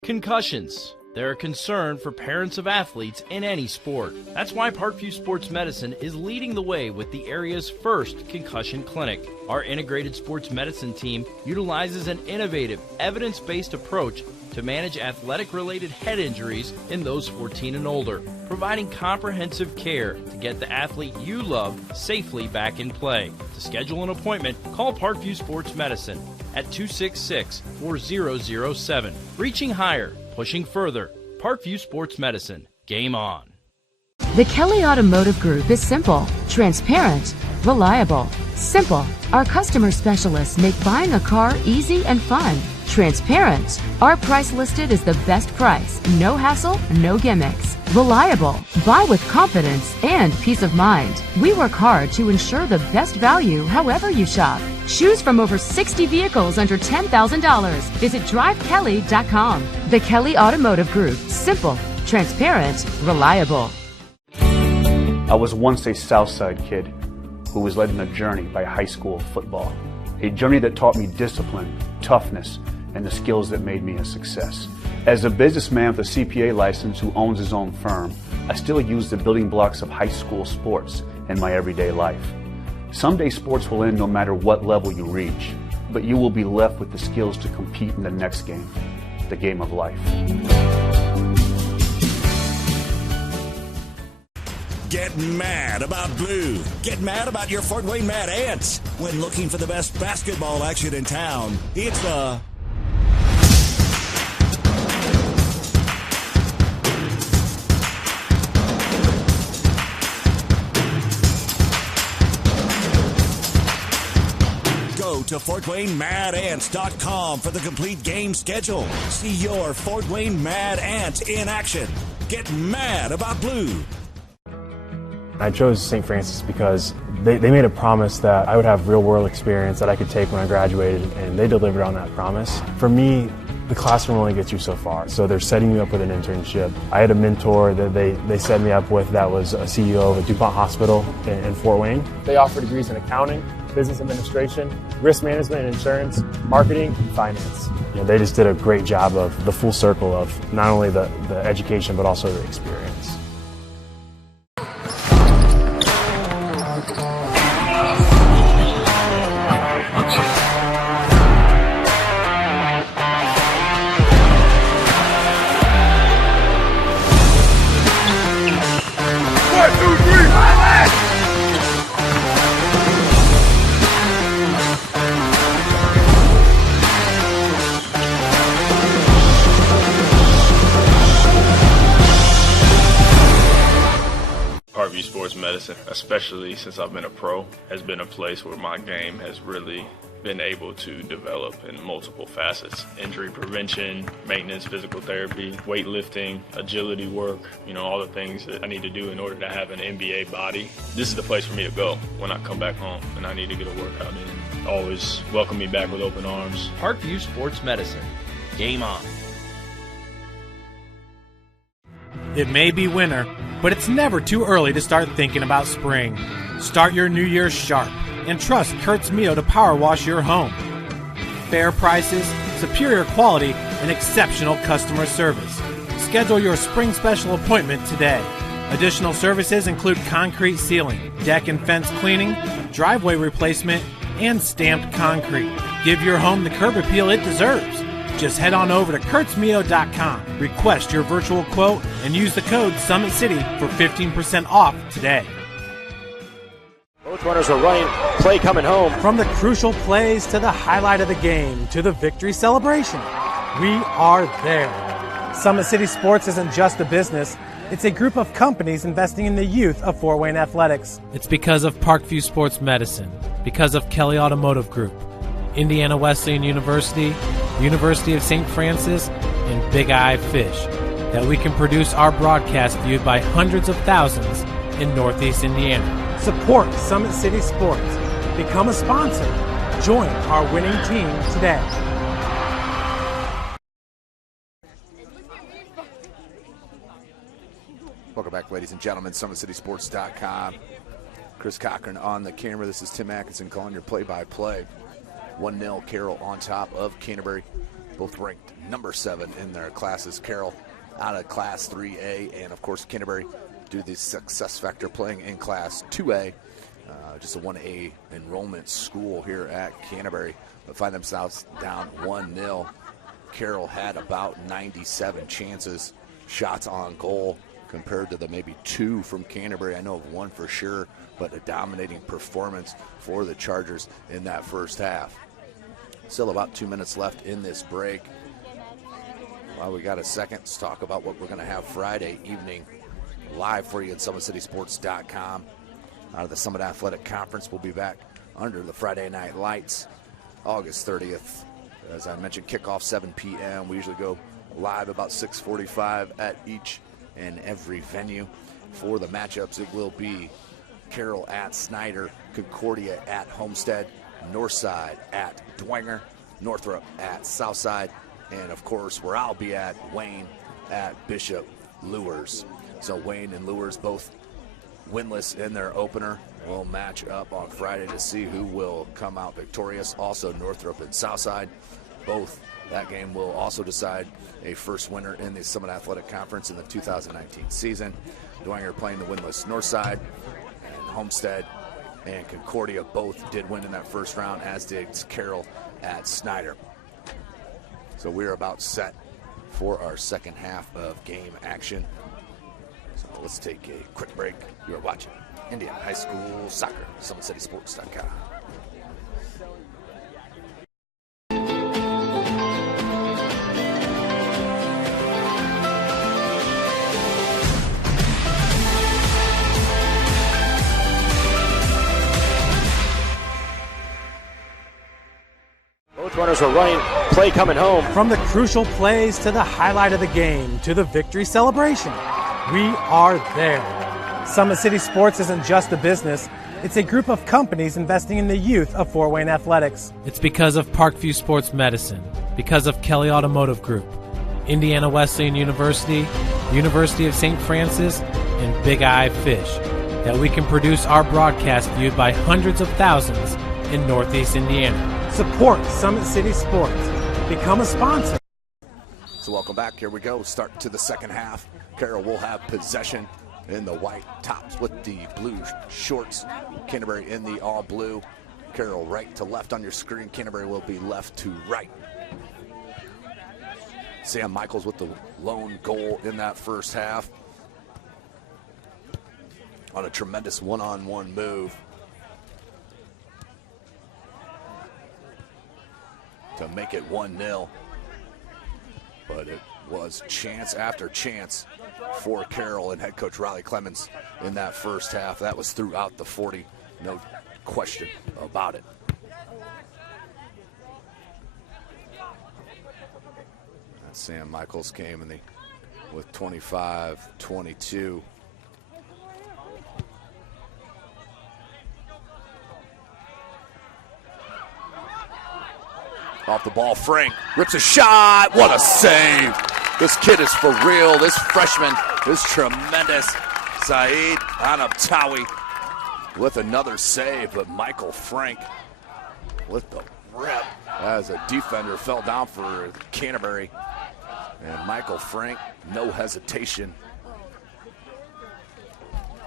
Concussions. They're a concern for parents of athletes in any sport. That's why Parkview Sports Medicine is leading the way with the area's first concussion clinic. Our integrated sports medicine team utilizes an innovative, evidence-based approach to manage athletic-related head injuries in those 14 and older, providing comprehensive care to get the athlete you love safely back in play. To schedule an appointment, call Parkview Sports Medicine at 266-4007. Reaching higher, pushing further. Parkview Sports Medicine. Game on. The Kelly Automotive Group is simple, transparent, reliable. Simple. Our customer specialists make buying a car easy and fun. Transparent. Our price listed is the best price. No hassle, no gimmicks. Reliable. Buy with confidence and peace of mind. We work hard to ensure the best value however you shop. Choose from over 60 vehicles under $10,000. Visit drivekelly.com. The Kelly Automotive Group. Simple, transparent, reliable. I was once a Southside kid who was led on a journey by high school football. A journey that taught me discipline, toughness, and the skills that made me a success. As a businessman with a CPA license who owns his own firm, I still use the building blocks of high school sports in my everyday life. Someday sports will end no matter what level you reach, but you will be left with the skills to compete in the next game, the game of life. Get mad about blue. Get mad about your Fort Wayne Mad Ants. When looking for the best basketball action in town, it's the to FortWayneMadAnts.com for the complete game schedule. See your Fort Wayne Mad Ant in action. Get mad about blue. I chose St. Francis because they made a promise that I would have real-world experience that I could take when I graduated, and they delivered on that promise. For me, the classroom only gets you so far, so they're setting you up with an internship. I had a mentor that they set me up with that was a CEO of a DuPont hospital in Fort Wayne. They offer degrees in accounting, business administration, risk management and insurance, marketing, and finance. You know, they just did a great job of the full circle of not only the education but also the experience. Sports medicine, especially since I've been a pro, has been a place where my game has really been able to develop in multiple facets. Injury prevention, maintenance, physical therapy, weightlifting, agility work, all the things that I need to do in order to have an NBA body. This is the place for me to go when I come back home and I need to get a workout in. Always welcome me back with open arms. Parkview Sports Medicine. Game on. It may be winter, but it's never too early to start thinking about spring. Start your new year sharp and trust Kurt's Mio to power wash your home. Fair prices, superior quality, and exceptional customer service. Schedule your spring special appointment today. Additional services include concrete sealing, deck and fence cleaning, driveway replacement, and stamped concrete. Give your home the curb appeal it deserves. Just head on over to kurtzmio.com, request your virtual quote, and use the code SummitCity for 15% off today. Both runners are running, play coming home. From the crucial plays to the highlight of the game to the victory celebration, we are there. Summit City Sports isn't just a business, it's a group of companies investing in the youth of Fort Wayne athletics. It's because of Parkview Sports Medicine, because of Kelly Automotive Group, Indiana Wesleyan University, University of St. Francis, and Big Eye Fish, that we can produce our broadcast viewed by hundreds of thousands in Northeast Indiana. Support Summit City Sports. Become a sponsor. Join our winning team today. Welcome back, ladies and gentlemen. SummitCitySports.com. Chris Cochran on the camera. This is Tim Atkinson calling your play-by-play. 1-0 Carroll on top of Canterbury, both ranked number 7 in their classes. Carroll out of Class 3A, and of course Canterbury, due to the success factor, playing in Class 2A, just a 1A enrollment school here at Canterbury, but find themselves down 1-0. Carroll had about 97 chances, shots on goal, compared to the maybe 2 from Canterbury. I know of 1 for sure, but a dominating performance for the Chargers in that first half. Still about 2 minutes left in this break. Well, we got a second. Let's talk about what we're going to have Friday evening live for you at SummitCitySports.com. Out of the Summit Athletic Conference, we'll be back under the Friday Night Lights, August 30th. As I mentioned, kickoff 7 p.m. We usually go live about 6:45 at each and every venue. For the matchups, it will be Carroll at Snyder, Concordia at Homestead, Northside at Dwenger, Northrop at Southside, and of course where I'll be at, Wayne at Bishop Lures. So Wayne and Lures both winless in their opener. We'll match up on Friday to see who will come out victorious. Also Northrop and Southside, both. That game will also decide a first winner in the Summit Athletic Conference in the 2019 season. Dwenger playing the winless Northside, and Homestead and Concordia both did win in that first round, as did Carroll at Snyder. So we're about set for our second half of game action. So let's take a quick break. You are watching Indiana High School Soccer, SummitCitySports.com. runners are running, play coming home. From the crucial plays to the highlight of the game to the victory celebration, we are there. Summit City Sports isn't just a business. It's a group of companies investing in the youth of Fort Wayne athletics. It's because of Parkview Sports Medicine, because of Kelly Automotive Group, Indiana Wesleyan University, University of St. Francis, and Big Eye Fish, that we can produce our broadcast viewed by hundreds of thousands in Northeast Indiana. Support Summit City Sports. Become a sponsor. So welcome back. Here we go. Start to the second half. Carroll will have possession in the white tops with the blue shorts. Canterbury in the all blue. Carroll right to left on your screen. Canterbury will be left to right. Sam Michaels with the lone goal in that first half on a tremendous one-on-one move to make it 1-0. But it was chance after chance for Carroll and head coach Riley Clemens in that first half. That was throughout the 40, no question about it. And Sam Michaels came in with 25-22. Off the ball, Frank rips a shot. What a save. This kid is for real. This freshman is tremendous. Saeed Anabtawi with another save, but Michael Frank with the rip as a defender fell down for Canterbury. And Michael Frank, no hesitation,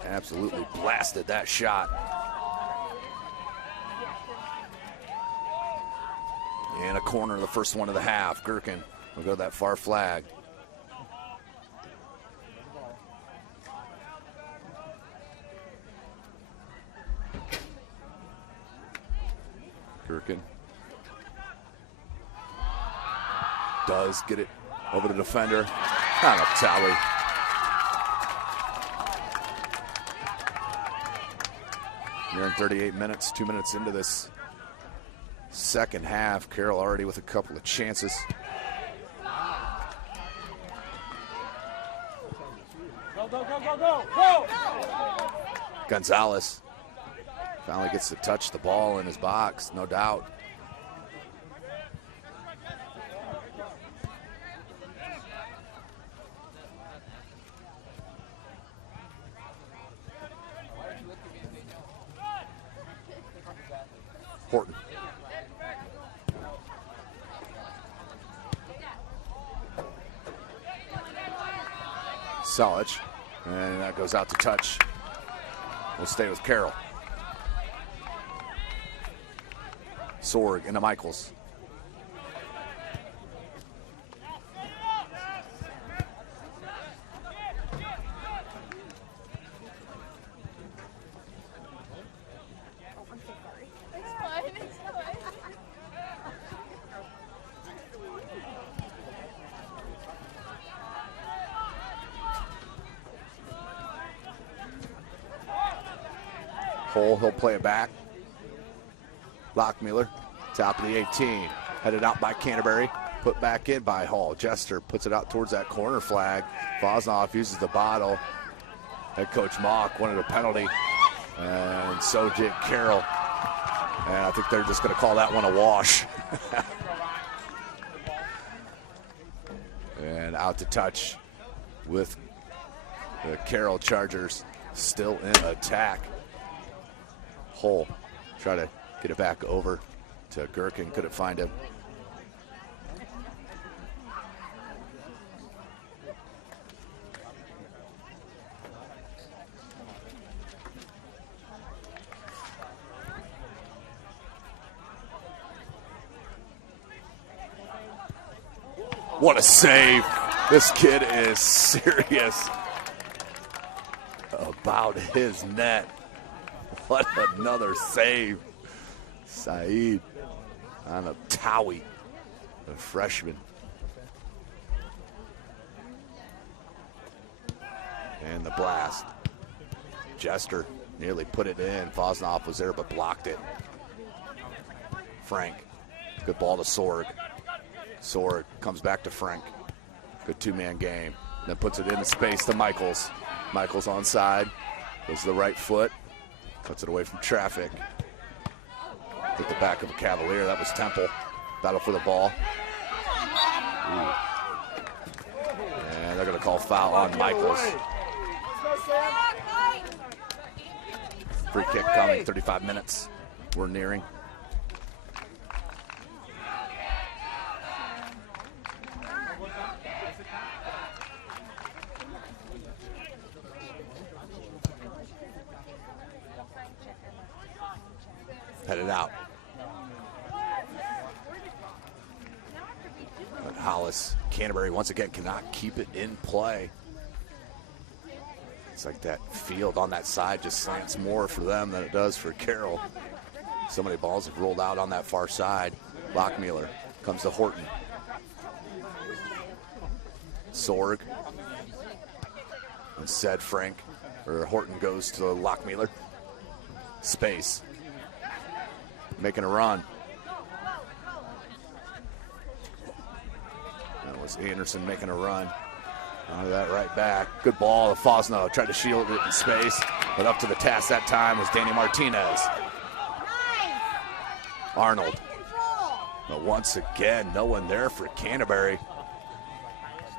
absolutely blasted that shot. And a corner, the first one of the half. Gherkin will go to that far flag. Gherkin does get it over the defender. Kind of Towie. Nearing 38 minutes, 2 minutes into this second half. Carroll already with a couple of chances. Go, go, go, go, go, go! Gonzalez finally gets to touch the ball in his box, no doubt. Horton. Solich, and that goes out to touch. We'll stay with Carroll. Sorg into Michaels. Hole, he'll play it back. Lockmuller, top of the 18. Headed out by Canterbury. Put back in by Hall. Jester puts it out towards that corner flag. Vosnoff uses the bottle. Head coach Mock wanted a penalty. And so did Carroll. And I think they're just going to call that one a wash. And out to touch with the Carroll Chargers still in attack. Hole, try to get it back over to Gherkin, couldn't find him. What a save. This kid is serious about his net. What another save. Saeed Anabtawi, the freshman. And the blast. Jester nearly put it in. Vosnoff was there but blocked it. Frank Good ball to Sorg. Sorg comes back to Frank. Good two-man game. Then puts it into space to Michaels. Michaels onside. Goes to the right foot. Puts it away from traffic. Hit the back of a Cavalier. That was Temple. Battle for the ball. Ooh. And they're going to call foul on Michaels. Free kick coming, 35 minutes. We're nearing. Headed out. But Hollis, Canterbury once again cannot keep it in play. It's like that field on that side just slants more for them than it does for Carroll. So many balls have rolled out on that far side. Lockmuller comes to Horton. Sorg. Instead, Horton goes to Lockmuller. Space. Making a run. That was Anderson making a run. Out of that right back. Good ball to Fosno. Tried to shield it in space, but up to the task that time was Danny Martinez. Arnold. But once again, no one there for Canterbury.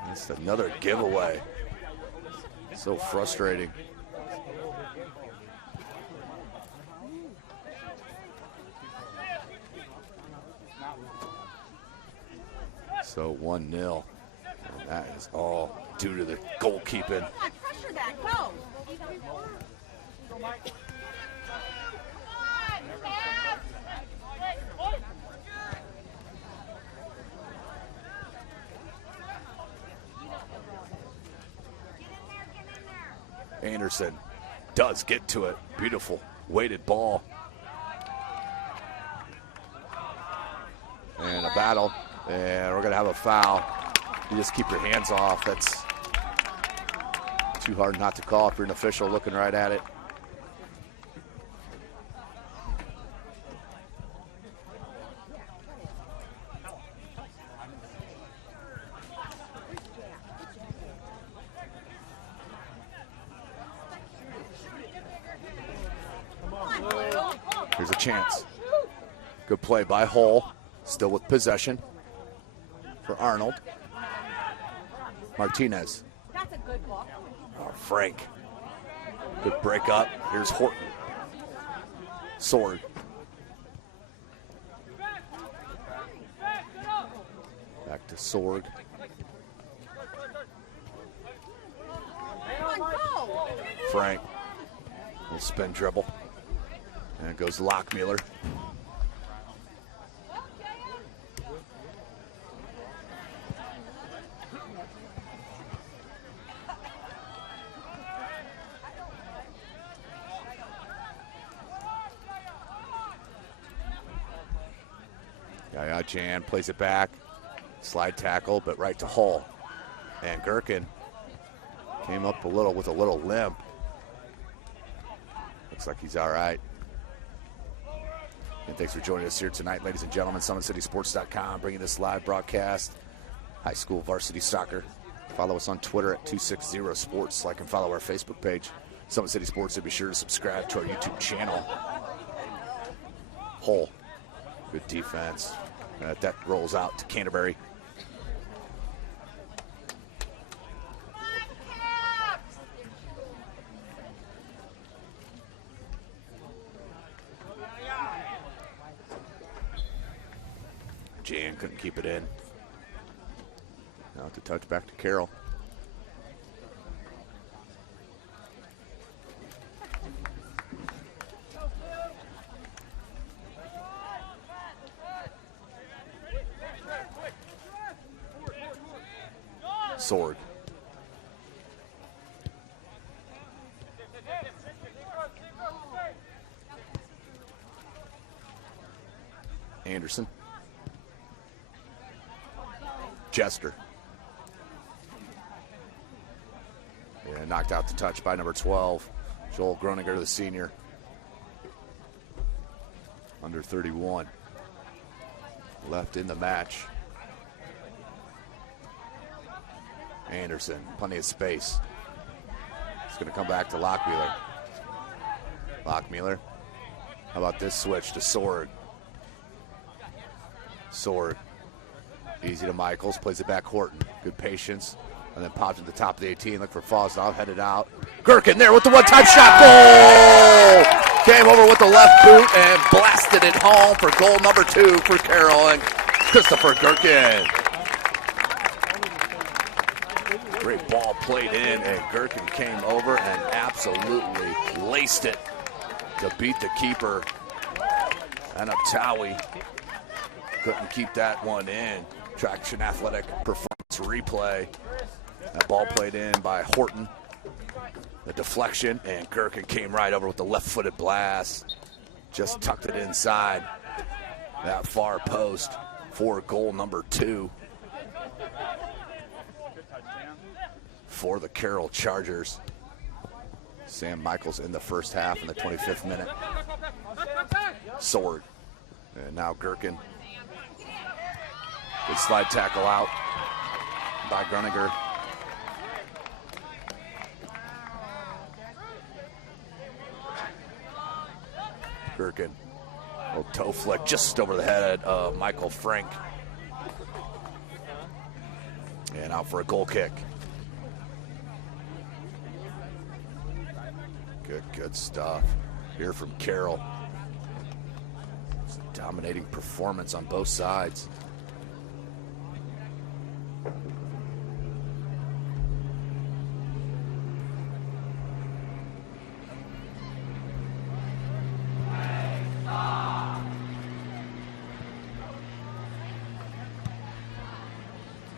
That's another giveaway. So frustrating. So 1-0. And that is all due to the goalkeeping. Pressure that. Go. Anderson does get to it. Beautiful weighted ball. And a battle. And we're going to have a foul. You just keep your hands off. That's too hard not to call if you're an official looking right at it. Here's a chance. Good play by Hull. Still with possession for Arnold. Martinez. That's a good ball. Oh, Frank. Good break up. Here's Horton. Sword. Back to Sorg. Frank. Little spin dribble. And it goes Lockmuller. Jan plays it back. Slide tackle, but right to Hull. And Gherkin came up with a little limp. Looks like he's all right. And thanks for joining us here tonight, ladies and gentlemen. SummitCitySports.com bringing this live broadcast. High school varsity soccer. Follow us on Twitter at 260sports. Like and follow our Facebook page, Summit City Sports, and be sure to subscribe to our YouTube channel. Hull. Good defense. That rolls out to Canterbury. Jan couldn't keep it in. Now to touch back to Carroll. Sword. Anderson. Jester. Yeah, knocked out the touch by number 12, Joel Groninger, the senior. Under 31. left in the match. Anderson, plenty of space. It's going to come back to Lockmuller. Lockmuller. How about this switch to Sword? Sword. Easy to Michaels, plays it back Horton. Good patience. And then pops at the top of the 18, look for Fosdal, headed out. Gherkin there with the one-time shot, goal! Came over with the left boot and blasted it home for goal number 2 for Carroll and Christopher Gherkin. Great ball played in, and Gherkin came over and absolutely laced it to beat the keeper. And Uptawi couldn't keep that one in. Traction Athletic performance replay. That ball played in by Horton. The deflection, and Gherkin came right over with the left-footed blast. Just tucked it inside that far post for goal number 2 for the Carroll Chargers. Sam Michaels in the first half in the 25th minute. Sword. And now Gherkin. Good slide tackle out by Gruninger. Gherkin. Little toe flick just over the head of Michael Frank. And out for a goal kick. Good stuff here from Carroll. Dominating performance on both sides.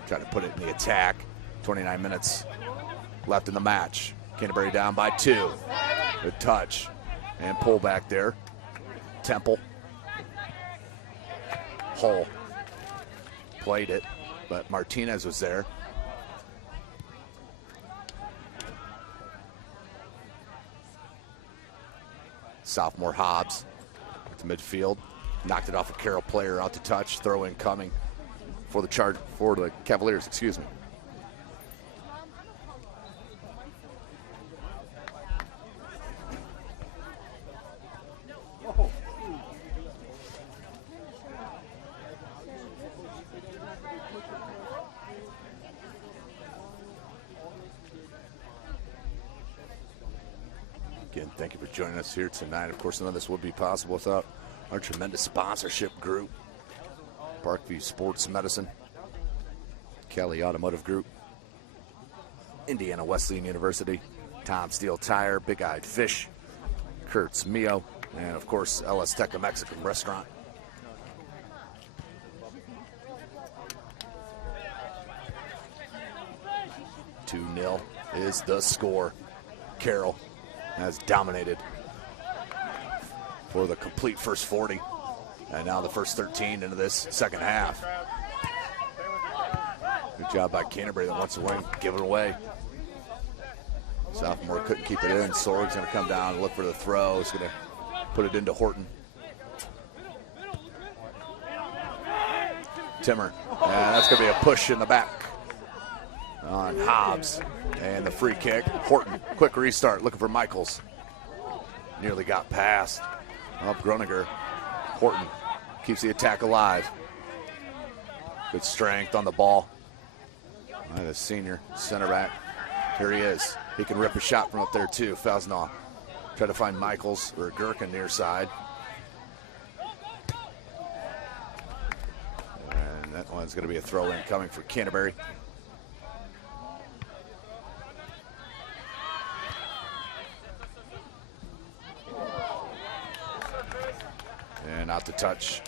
Trying to put it in the attack. 29 minutes left in the match. Canterbury down by 2. Good touch and pull back there. Temple. Hull played it, but Martinez was there. Sophomore Hobbs to midfield. Knocked it off a Carroll player out to touch. Throw in coming for the Cavaliers, excuse me. Again, thank you for joining us here tonight. Of course, none of this would be possible without our tremendous sponsorship group. Parkview Sports Medicine, Kelly Automotive Group, Indiana Wesleyan University, Tom Steele Tire, Big Eyed Fish, Kurt's Mio, and of course, El Azteca Mexican Restaurant. (2-0) is the score. Carroll has dominated for the complete first 40. And now the first 13 into this second half. Good job by Canterbury that wants to give it away. Sophomore couldn't keep it in. Sorg's going to come down and look for the throw. He's going to put it into Horton. Timmer. And that's going to be a push in the back on Hobbs. And the free kick. Horton, quick restart, looking for Michaels. Nearly got past. Up Gruninger. Horton keeps the attack alive. Good strength on the ball. The senior center back. Here he is. He can rip a shot from up there too. Fasnaugh. Try to find Michaels or Gherkin near side. And that one's going to be a throw in coming for Canterbury. And out to touch.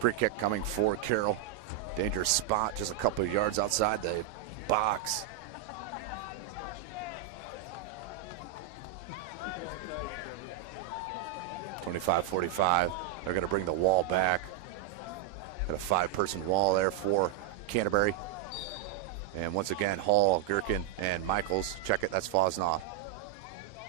Free kick coming for Carroll. Dangerous spot, just a couple of yards outside the box. .45. They're going to bring the wall back. Got a 5-person wall there for Canterbury. And once again, Hall, Gherkin, and Michaels. Check it, that's Fosnaw.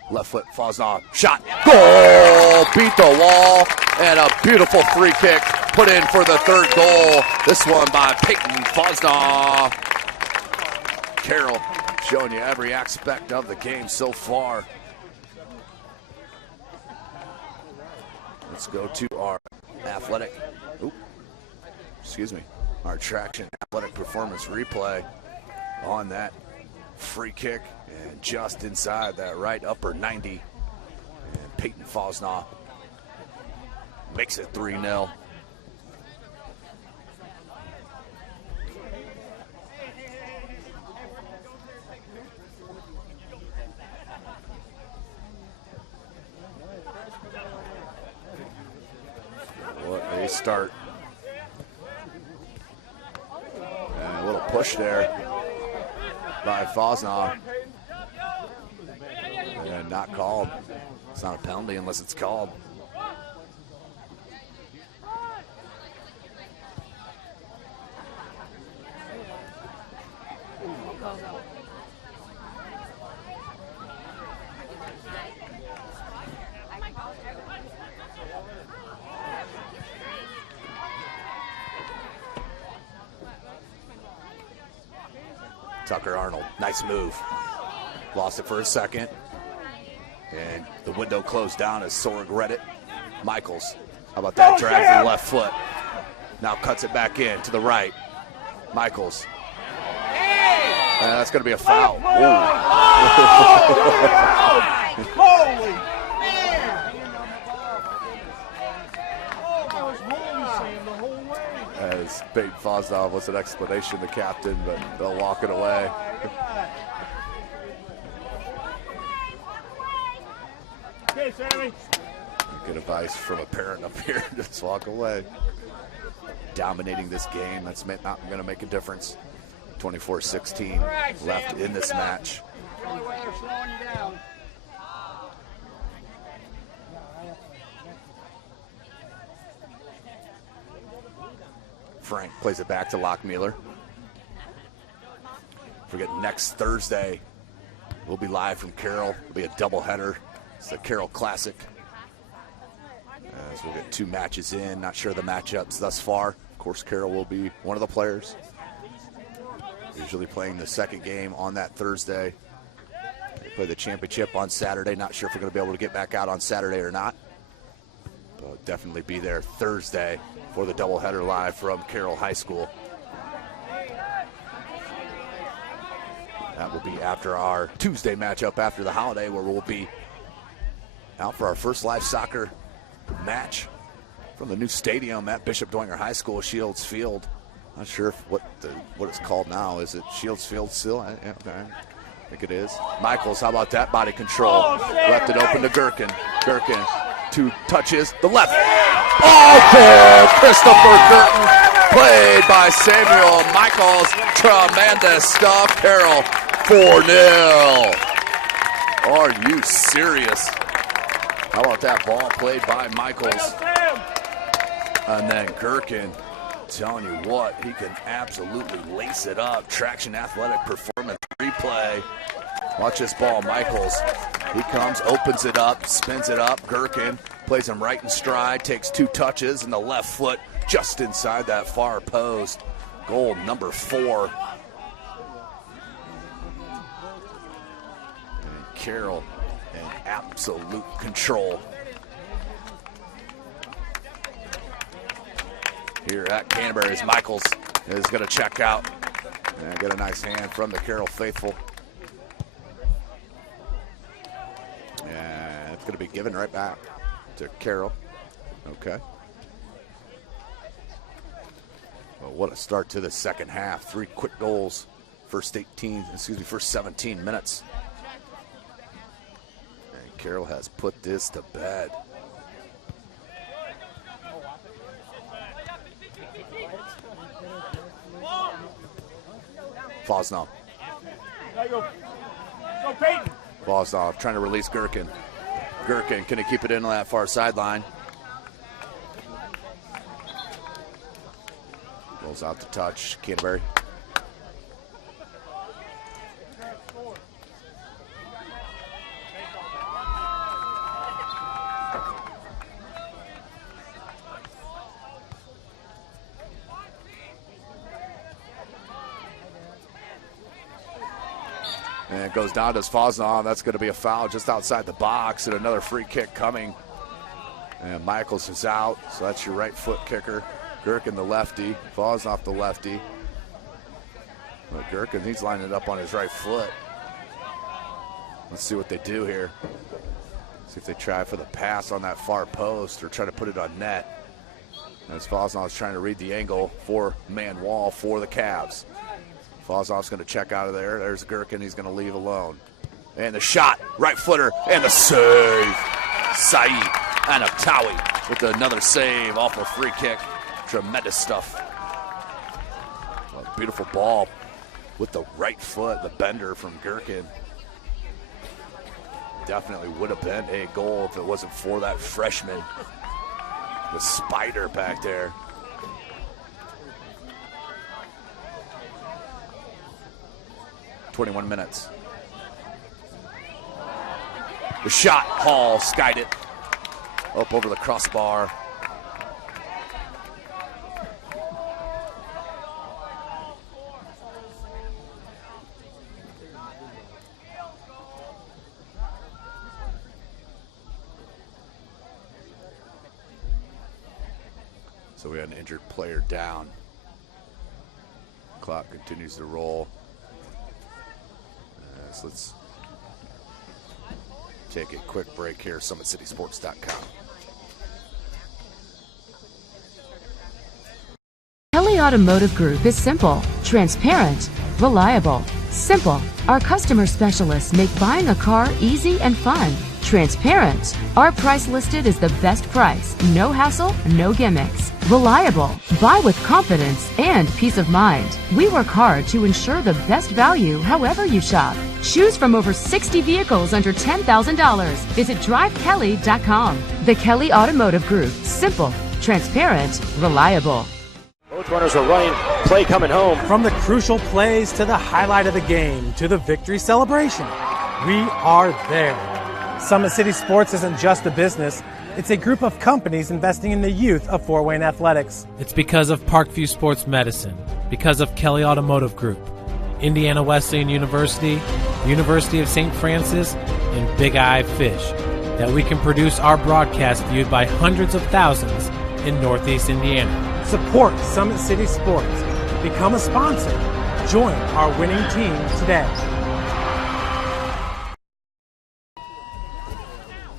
Left foot, Fosnaw, shot, goal! Beat the wall, and a beautiful free kick put in for the third goal. This one by Peyton Fosnaw. Carroll showing you every aspect of the game so far. Let's go to our our traction athletic performance replay on that free kick, and just inside that right upper 90. And Peyton Fosnaw makes it 3-0. What a start. And a little push there by Fosnaw. And not called. It's not a penalty unless it's called. Tucker Arnold, nice move. Lost it for a second. And the window closed down as Sorg read it. Michaels, how about that drag to the left foot? Now cuts it back in to the right. Michaels. And that's going to be a foul. Holy man! I was holding Sam the whole way. As Peyton Fosnaw was an explanation, the captain, but they'll walk it away. Okay, Sammy. Good advice from a parent up here. Just walk away. Dominating this game. That's not going to make a difference. 24-16 left in this match. The only way they're slowing you down. Frank plays it back to Lockmueller. Forget next Thursday, we'll be live from Carroll. It'll be a doubleheader. It's the Carroll Classic. As we'll get 2 matches in. Not sure the matchups thus far. Of course, Carroll will be one of the players. Usually playing the second game on that Thursday. They play the championship on Saturday. Not sure if we're going to be able to get back out on Saturday or not. But definitely be there Thursday for the doubleheader live from Carroll High School. That will be after our Tuesday matchup after the holiday, where we'll be out for our first live soccer match from the new stadium at Bishop Dwenger High School, Shields Field. Not sure if what it's called now. Is it Shields Field still? I think it is. Michaels, how about that body control? Left it open to Gherkin. Gherkin, 2 touches, the left. Oh, goal! Christopher Gherkin, played by Samuel Michaels. Tremendous stuff. Carroll, 4-0. Are you serious? How about that ball played by Michaels? And then Gherkin, telling you what, he can absolutely lace it up. Traction athletic performance replay. Watch this ball, Michaels. He comes, opens it up, spins it up. Gherkin plays him right in stride, takes 2 touches, and the left foot just inside that far post. Goal number 4. And Carroll in absolute control here at Canterbury, as Michaels is going to check out and get a nice hand from the Carroll faithful. And it's going to be given right back to Carroll. Okay. Well, what a start to the second half. 3 quick goals, first 17 minutes. And Carroll has put this to bed. Fosnall. Fosnall trying to release Gherkin. Gherkin, can he keep it in on that far sideline? Rolls out to touch. Canterbury. And it goes down to Fosnall. That's going to be a foul just outside the box, and another free kick coming. And Michaels is out, so that's your right foot kicker. Gherkin the lefty, Fosnall the lefty. But Gherkin, he's lining it up on his right foot. Let's see what they do here. See if they try for the pass on that far post or try to put it on net. As Fosnall is trying to read the angle, 4-man wall for the Cavs. Fosnall's going to check out of there. There's Gherkin. He's going to leave alone. And the shot, right footer, and the save. Saeed Anaptawi with another save off a free kick. Tremendous stuff. A beautiful ball with the right foot, the bender from Gherkin. Definitely would have been a goal if it wasn't for that freshman, the spider back there. .21 minutes. The shot, Hall skied it up over the crossbar. So we had an injured player down. Clock continues to roll. So let's take a quick break here. SummitCitySports.com. Kelly Automotive Group is simple, transparent, reliable. Simple. Our customer specialists make buying a car easy and fun. Transparent. Our price listed is the best price. No hassle, no gimmicks. Reliable. Buy with confidence and peace of mind. We work hard to ensure the best value however you shop. Choose from over 60 vehicles under $10,000. Visit drivekelly.com. The Kelly Automotive Group. Simple, transparent, reliable. Both runners are running. Play coming home. From the crucial plays to the highlight of the game to the victory celebration, we are there. Summit City Sports isn't just a business. It's a group of companies investing in the youth of Fort Wayne athletics. It's because of Parkview Sports Medicine, because of Kelly Automotive Group, Indiana Wesleyan University, University of St. Francis, and Big Eye Fish, that we can produce our broadcast viewed by hundreds of thousands in Northeast Indiana. Support Summit City Sports. Become a sponsor. Join our winning team today.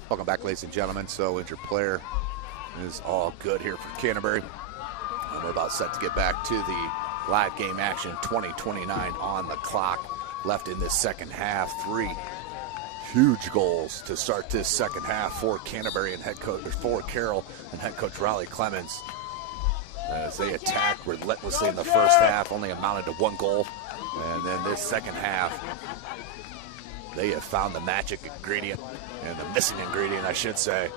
Welcome back, ladies and gentlemen. So injured player is all good here for Canterbury. And we're about set to get back to the live game action. 20:29 on the clock left in this second half. 3 huge goals to start this second half for Canterbury and for Carroll and head coach Riley Clemens. As they attacked relentlessly in the first half, only amounted to 1 goal. And then this second half, they have found the magic ingredient, and the missing ingredient, I should say,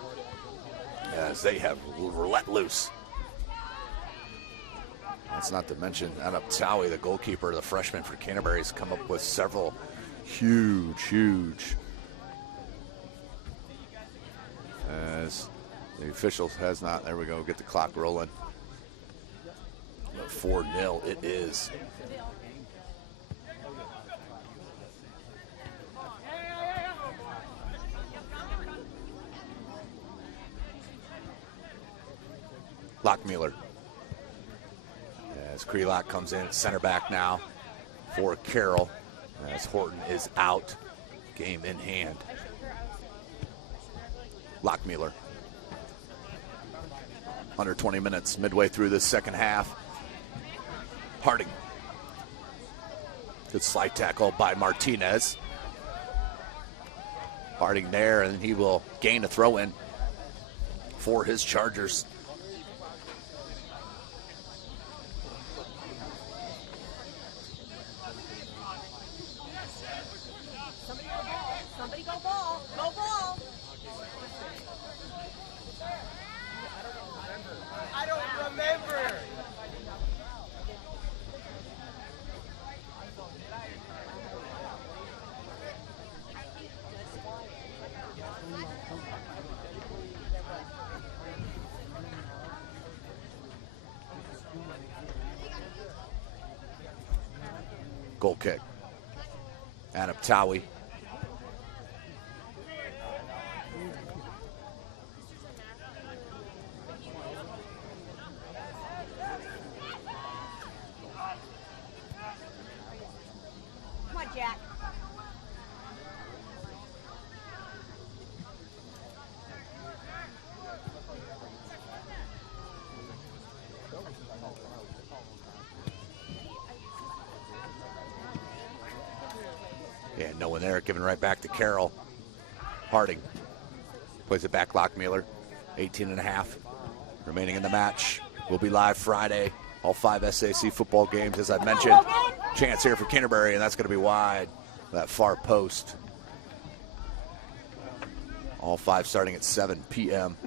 as they have let loose. That's not to mention Anaptawi, the goalkeeper, the freshman for Canterbury, has come up with several huge. As the officials has not, there we go, get the clock rolling. 4-0 it is. Lockmuller. As Krelock comes in, center back now for Carroll. As Horton is out, game in hand. Lockmuller. Under 20 minutes, midway through this second half. Harding. Good slide tackle by Martinez. Harding there, and he will gain a throw in for his Chargers. Goal kick. Anaptawi. Come on, Jack. Yeah, no one there. Giving right back to Carroll. Harding plays it back. Lockmuller, 18.5 remaining in the match. We'll be live Friday. All 5 SAC football games, as I mentioned. Chance here for Canterbury, and that's going to be wide. That far post. All 5 starting at 7 p.m.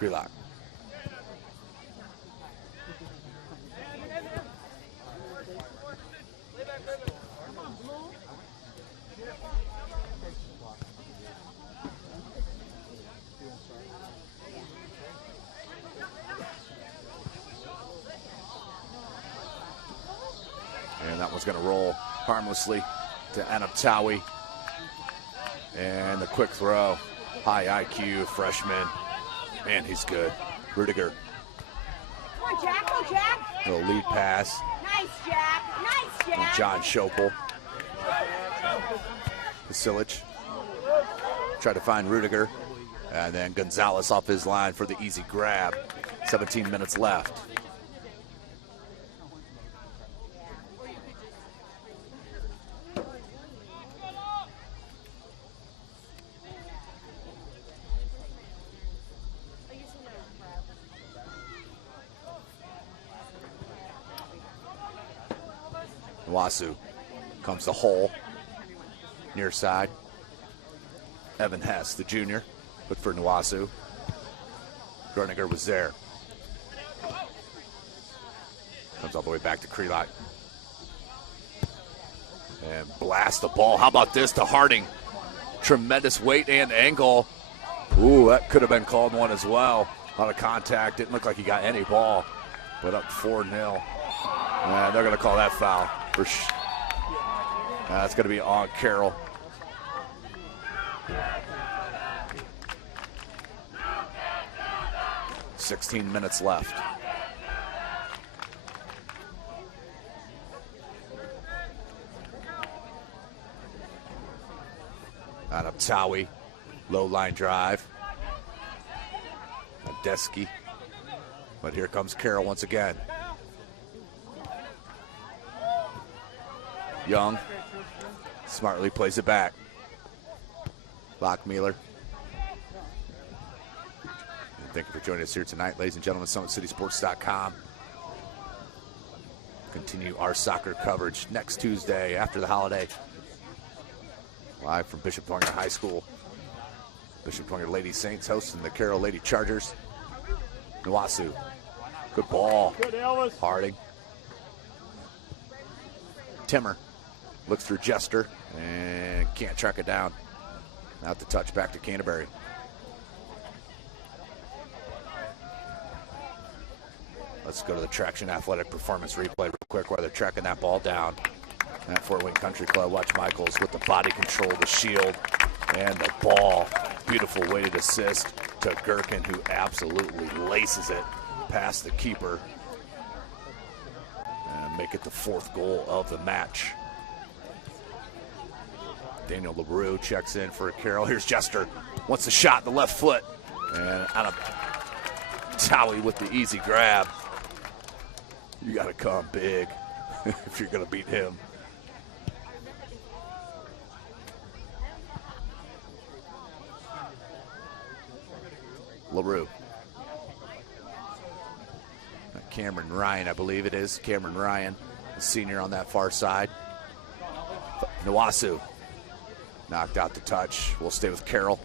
Prelock. And that one's going to roll harmlessly to Anaptawi. And the quick throw. High IQ freshman. Man, he's good. Rudiger. Come on, Jack. Go, Jack. Little lead pass. Nice, Jack. Nice, Jack. And John Schopel. Vasilich. Tried to find Rudiger. And then Gonzalez off his line for the easy grab. 17 minutes left. Nwasu comes the hole, near side. Evan Hess, the junior, but for Nwasu. Groninger was there. Comes all the way back to Krelock. And blast the ball. How about this to Harding? Tremendous weight and angle. Ooh, that could have been called one as well. A lot of contact. Didn't look like he got any ball, but up 4-0. And they're going to call that foul. That's going to be on Carroll. $16 minutes left. Anaptawi, low line drive. Adeski. But here comes Carroll once again. Young smartly plays it back. Lockmuller. Thank you for joining us here tonight, ladies and gentlemen. SummitCitySports.com. Continue our soccer coverage next Tuesday after the holiday. Live from Bishop Dwenger High School. Bishop Dwenger Lady Saints hosting the Carroll Lady Chargers. Nwasu. Good ball. Harding. Timmer. Looks through Jester and can't track it down. Out the touch back to Canterbury. Let's go to the Traction Athletic Performance replay real quick while they're tracking that ball down. At Fort Wayne Country Club, watch Michaels with the body control, the shield, and the ball. Beautiful weighted assist to Gherkin, who absolutely laces it past the keeper. And make it the 4th goal of the match. Daniel LaRue checks in for Carroll. Here's Jester. Wants the shot in the left foot. And Anaptawi with the easy grab. You got to come big if you're going to beat him. LaRue. Cameron Ryan, I believe it is. Cameron Ryan, the senior on that far side. Nwasu knocked out the touch. We'll stay with Carroll.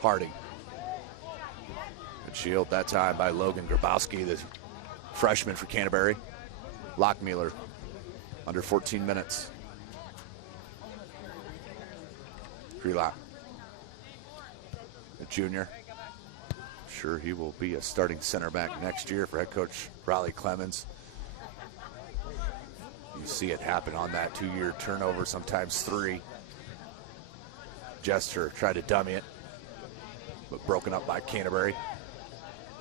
Harding. Good shield that time by Logan Grabowski, the freshman for Canterbury. Lockmuller, under 14 minutes. Freelock, a junior. Sure, he will be a starting center back next year for head coach Riley Clemens. You see it happen on that 2-year turnover, sometimes 3. Jester tried to dummy it, but broken up by Canterbury.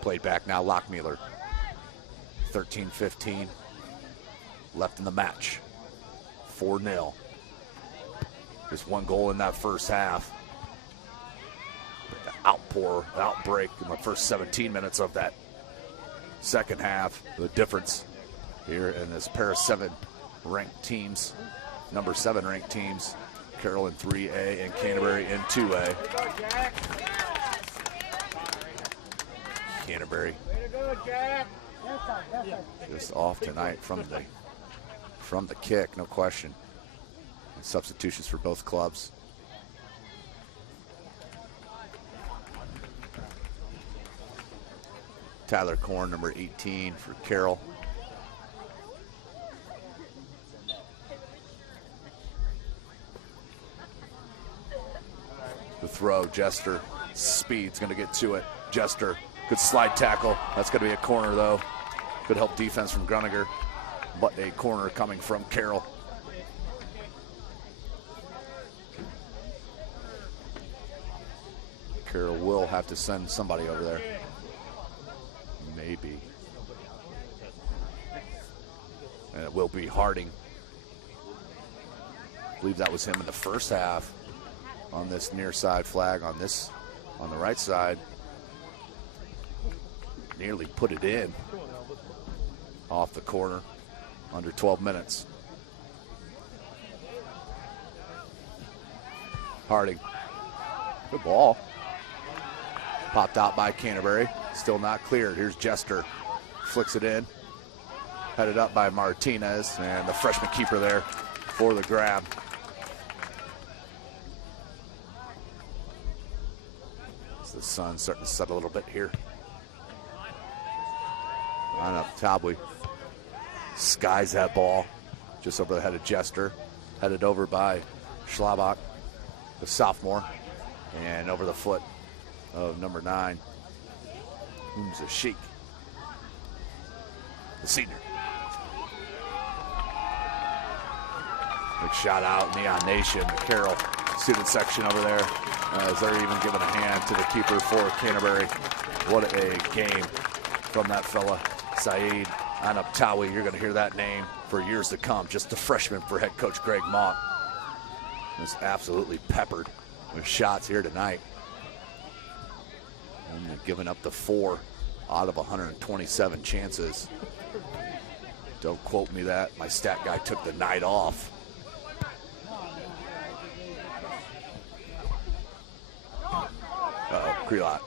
Played back now, Lockmuller. 13-15 left in the match. 4-0. Just 1 goal in that first half. The outbreak in the first 17 minutes of that second half. The difference here in this pair of 7 ranked teams, number 7 ranked teams, Carroll in 3A and Canterbury in 2A. Canterbury just off tonight from the kick, no question. And substitutions for both clubs. Tyler Korn, number 18 for Carroll. The throw, Jester, speed's gonna get to it. Jester, good slide tackle. That's gonna be a corner though. Good help defense from Gruniger, but a corner coming from Carroll. Carroll will have to send somebody over there. Maybe. And it will be Harding. I believe that was him in the first half on this near side flag on the right side. Nearly put it in off the corner under 12 minutes. Harding. Good ball. Popped out by Canterbury. Still not cleared. Here's Jester. Flicks it in. Headed up by Martinez. And the freshman keeper there for the grab. As the sun's starting to set a little bit here. On up, Tabwi skies that ball just over the head of Jester. Headed over by Schlabach, the sophomore. And over the foot of number 9. Who's a Sheik, the senior. Big shout out, Neon Nation, the Carroll student section over there, as they're even giving a hand to the keeper for Canterbury. What a game from that fella, Saeed Anaptawi. You're going to hear that name for years to come. Just a freshman for head coach Greg Monk. Was absolutely peppered with shots here tonight. And giving up the 4 out of 127 chances. Don't quote me that. My stat guy took the night off. Uh-oh, Krelot.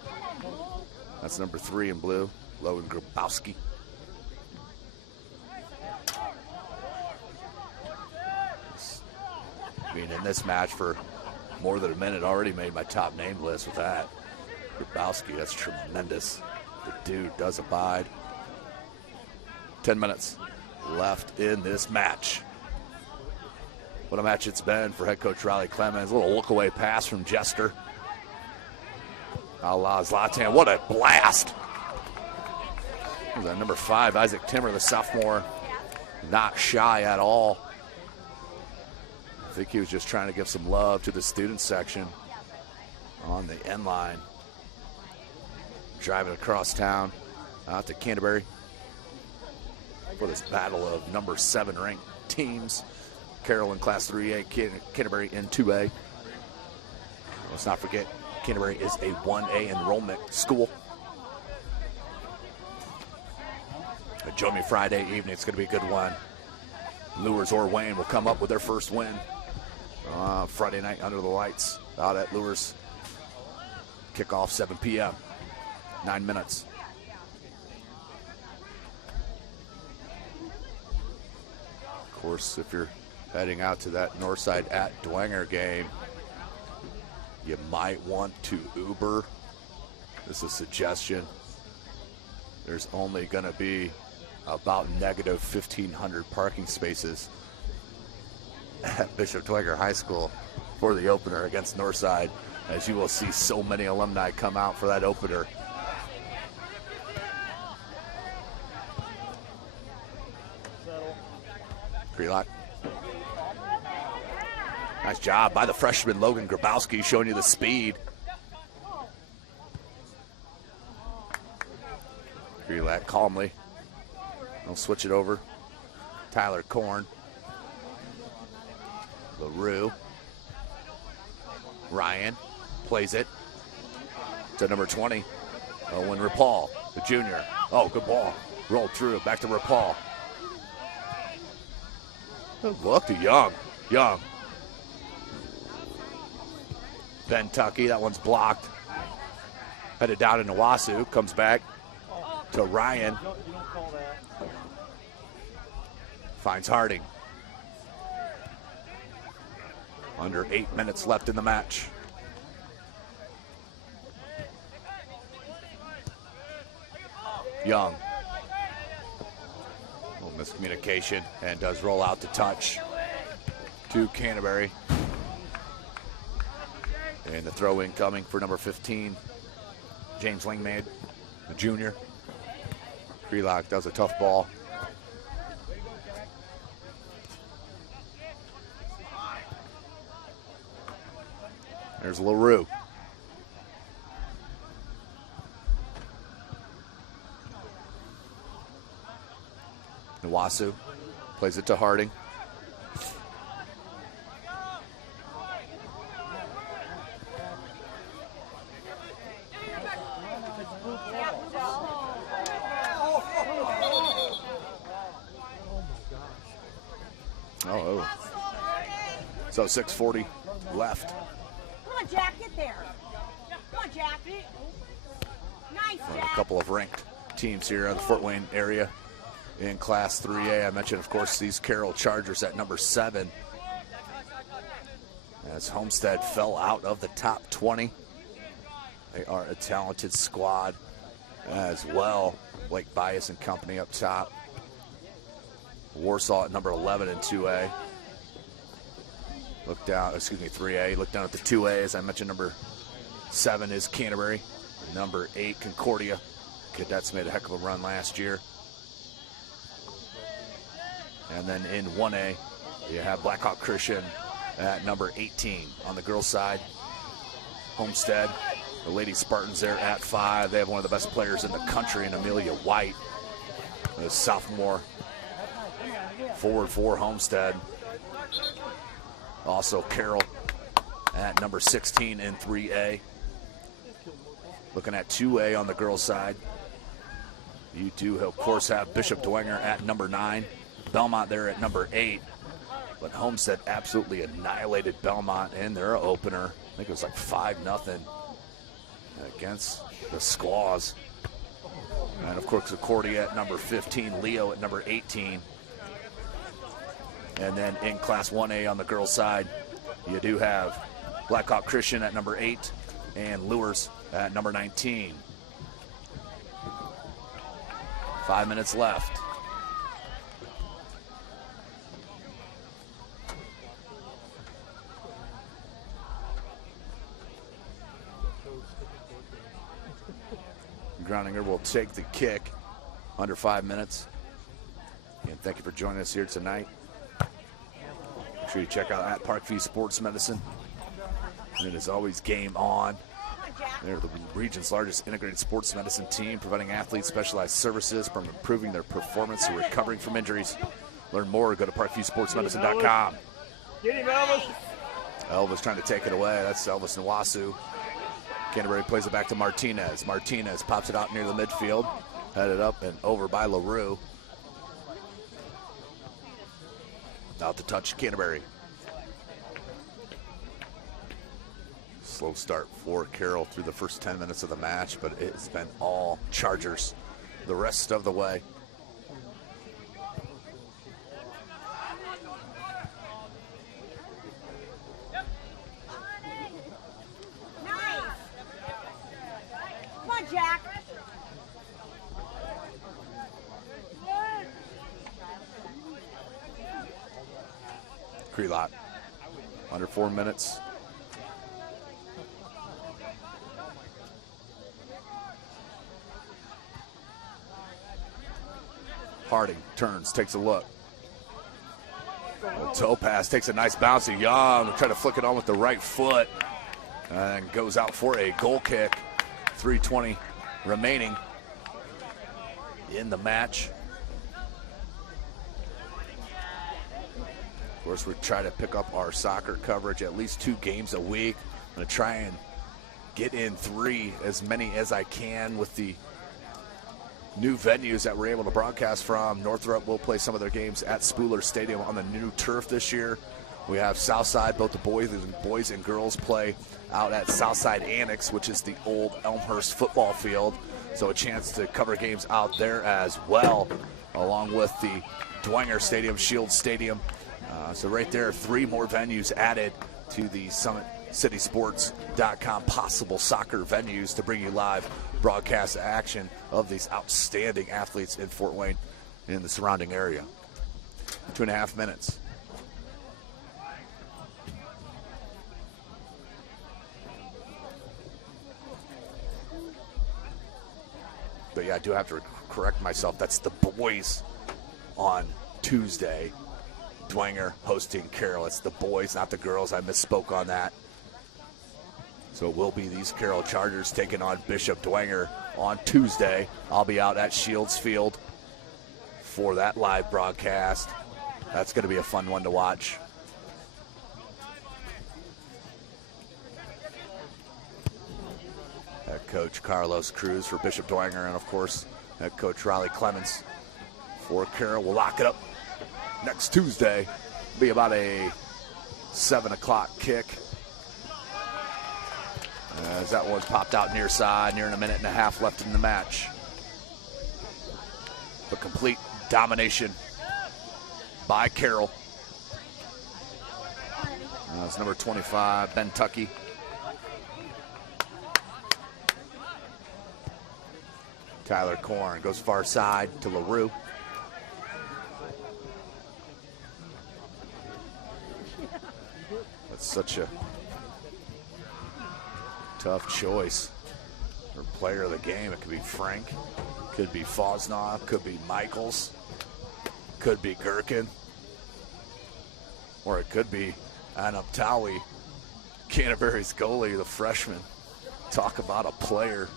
That's number 3 in blue, Logan Grabowski. Being in this match for more than a minute, already made my top name list with that. Grabowski, that's tremendous. The dude does abide. 10 minutes left in this match. What a match it's been for head coach Riley Clemens. A little look-away pass from Jester. Allah Zlatan, what a blast. Number 5, Isaac Timmer, the sophomore, not shy at all. I think he was just trying to give some love to the student section on the end line. Driving across town out to Canterbury for this battle of number 7 ranked teams. Carroll in Class 3A, Canterbury in 2A. Let's not forget, Canterbury is a 1A enrollment school. Join me Friday evening. It's going to be a good one. Lures or Wayne will come up with their first win Friday night under the lights out at Lures. Kickoff 7 p.m. 9 minutes. Of course, if you're heading out to that Northside at Dwenger game, you might want to Uber. This is a suggestion. There's only going to be about negative 1,500 parking spaces at Bishop Dwenger High School for the opener against Northside, as you will see so many alumni come out for that opener. Krelock. Nice job by the freshman Logan Grabowski, showing you the speed. Krelock calmly. They'll switch it over. Tyler Korn. LaRue. Ryan plays it to number 20. Owen Rapal, the junior. Oh, good ball. Rolled through. Back to Rapal. Look to Young. Young. Ben Tuckey, that one's blocked. Headed down into Wasu. Comes back to Ryan. Finds Harding. Under 8 minutes left in the match. Young. A little miscommunication and does roll out to touch to Canterbury. And the throw in coming for number 15, James Langmaid, the junior. Krelock does a tough ball. There's LaRue. Nwasu plays it to Harding. Oh. So 6:40 left. Come on, Jack, get there. Come on, Jack. Nice, Jack. A couple of ranked teams here in the Fort Wayne area in Class 3A. I mentioned, of course, these Carroll Chargers at number 7. As Homestead fell out of the top 20. They are a talented squad as well. Blake Bias and company up top. Warsaw at number 11 in 2A. Look down, 3A. Look down at the 2A. As I mentioned, number 7 is Canterbury. Number 8, Concordia. Cadets made a heck of a run last year. And then in 1A, you have Blackhawk Christian at number 18. On the girls' side, Homestead. The Lady Spartans there at 5. They have one of the best players in the country in Amelia White, a sophomore forward for Homestead. Also Carroll at number 16 in 3A. Looking at 2A on the girls' side, you do, of course, have Bishop Dwenger at number 9. Belmont there at number 8. But Homestead absolutely annihilated Belmont in their opener. I think it was like 5-0 against the Squaws. And, of course, Concordia at number 15. Leo at number 18. And then in Class 1A on the girls' side, you do have Blackhawk Christian at number 8 and Lures at number 19. 5 minutes left. Groninger will take the kick under 5 minutes. And thank you for joining us here tonight. Make sure you check out at Parkview Sports Medicine. And it is always game on. They're the region's largest integrated sports medicine team, providing athletes specialized services from improving their performance to recovering from injuries. Learn more, go to parkviewsportsmedicine.com. Get him, Elvis. Elvis trying to take it away. That's Elvis Nwasu. Canterbury plays it back to Martinez. Martinez pops it out near the midfield. Headed up and over by LaRue. Out to touch Canterbury. Slow start for Carroll through the first 10 minutes of the match, but it's been all Chargers the rest of the way. Crelot. Under 4 minutes. Harding turns, takes a look. Toe pass, takes a nice bounce to Young. Try to flick it on with the right foot. And goes out for a goal kick. 3:20 remaining in the match. Of course, we try to pick up our soccer coverage at least 2 games a week. I'm going to try and get in 3, as many as I can, with the new venues that we're able to broadcast from. Northrop will play some of their games at Spooler Stadium on the new turf this year. We have Southside, both the boys and girls play out at Southside Annex, which is the old Elmhurst football field. So a chance to cover games out there as well, along with the Dwenger Stadium, Shield Stadium. So right there, 3 more venues added to the SummitCitySports.com possible soccer venues to bring you live broadcast action of these outstanding athletes in Fort Wayne and the surrounding area. 2.5 minutes. But yeah, I do have to correct myself. That's the boys on Tuesday. Dwenger hosting Carroll. It's the boys, not the girls. I misspoke on that. So it will be these Carroll Chargers taking on Bishop Dwenger on Tuesday. I'll be out at Shields Field for that live broadcast. That's going to be a fun one to watch. Head coach Carlos Cruz for Bishop Dwenger, and of course, head coach Riley Clemens for Carroll. We'll lock it up next Tuesday. Be about a 7 o'clock kick. As that one's popped out near side, near 1.5 minutes left in the match. But complete domination by Carroll. That's number 25, Ben Tuckey. Tyler Korn goes far side to LaRue. That's such a tough choice for player of the game. It could be Frank, could be Fosnoff, could be Michaels, could be Gherkin, or it could be Anuptawi, Canterbury's goalie, the freshman. Talk about a player.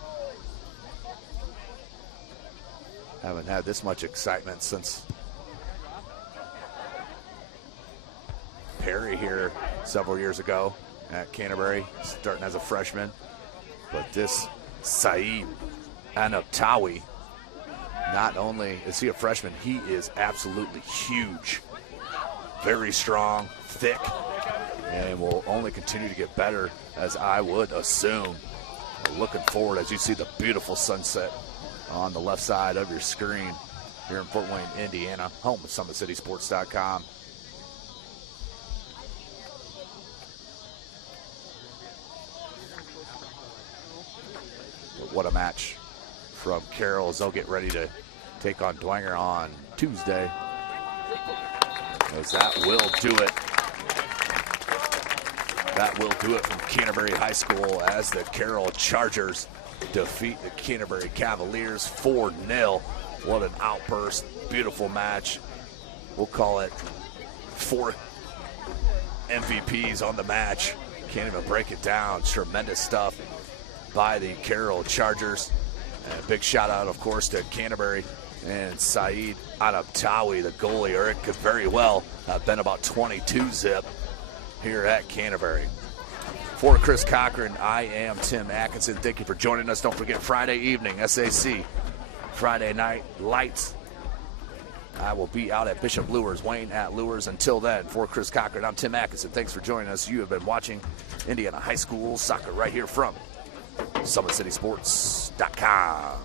Haven't had this much excitement since Perry here several years ago at Canterbury, starting as a freshman. But this Saeed Anuptawi, not only is he a freshman, he is absolutely huge. Very strong, thick, and will only continue to get better, as I would assume. Looking forward as you see the beautiful sunset on the left side of your screen here in Fort Wayne, Indiana, home of SummitCitySports.com. What a match from Carroll as they'll get ready to take on Dwenger on Tuesday. As that will do it. That will do it from Canterbury High School as the Carroll Chargers defeat the Canterbury Cavaliers 4-0. What an outburst. Beautiful match. We'll call it 4 MVPs on the match. Can't even break it down. Tremendous stuff by the Carroll Chargers. And a big shout out, of course, to Canterbury and Saeed Anuptawi, the goalie, or it could very well have been about 22 zip here at Canterbury. For Chris Cochran, I am Tim Atkinson. Thank you for joining us. Don't forget Friday evening, SAC, Friday night lights. I will be out at Bishop Lures, Wayne at Lures. Until then, for Chris Cochran, I'm Tim Atkinson. Thanks for joining us. You have been watching Indiana High School Soccer right here from SummitCitySports.com.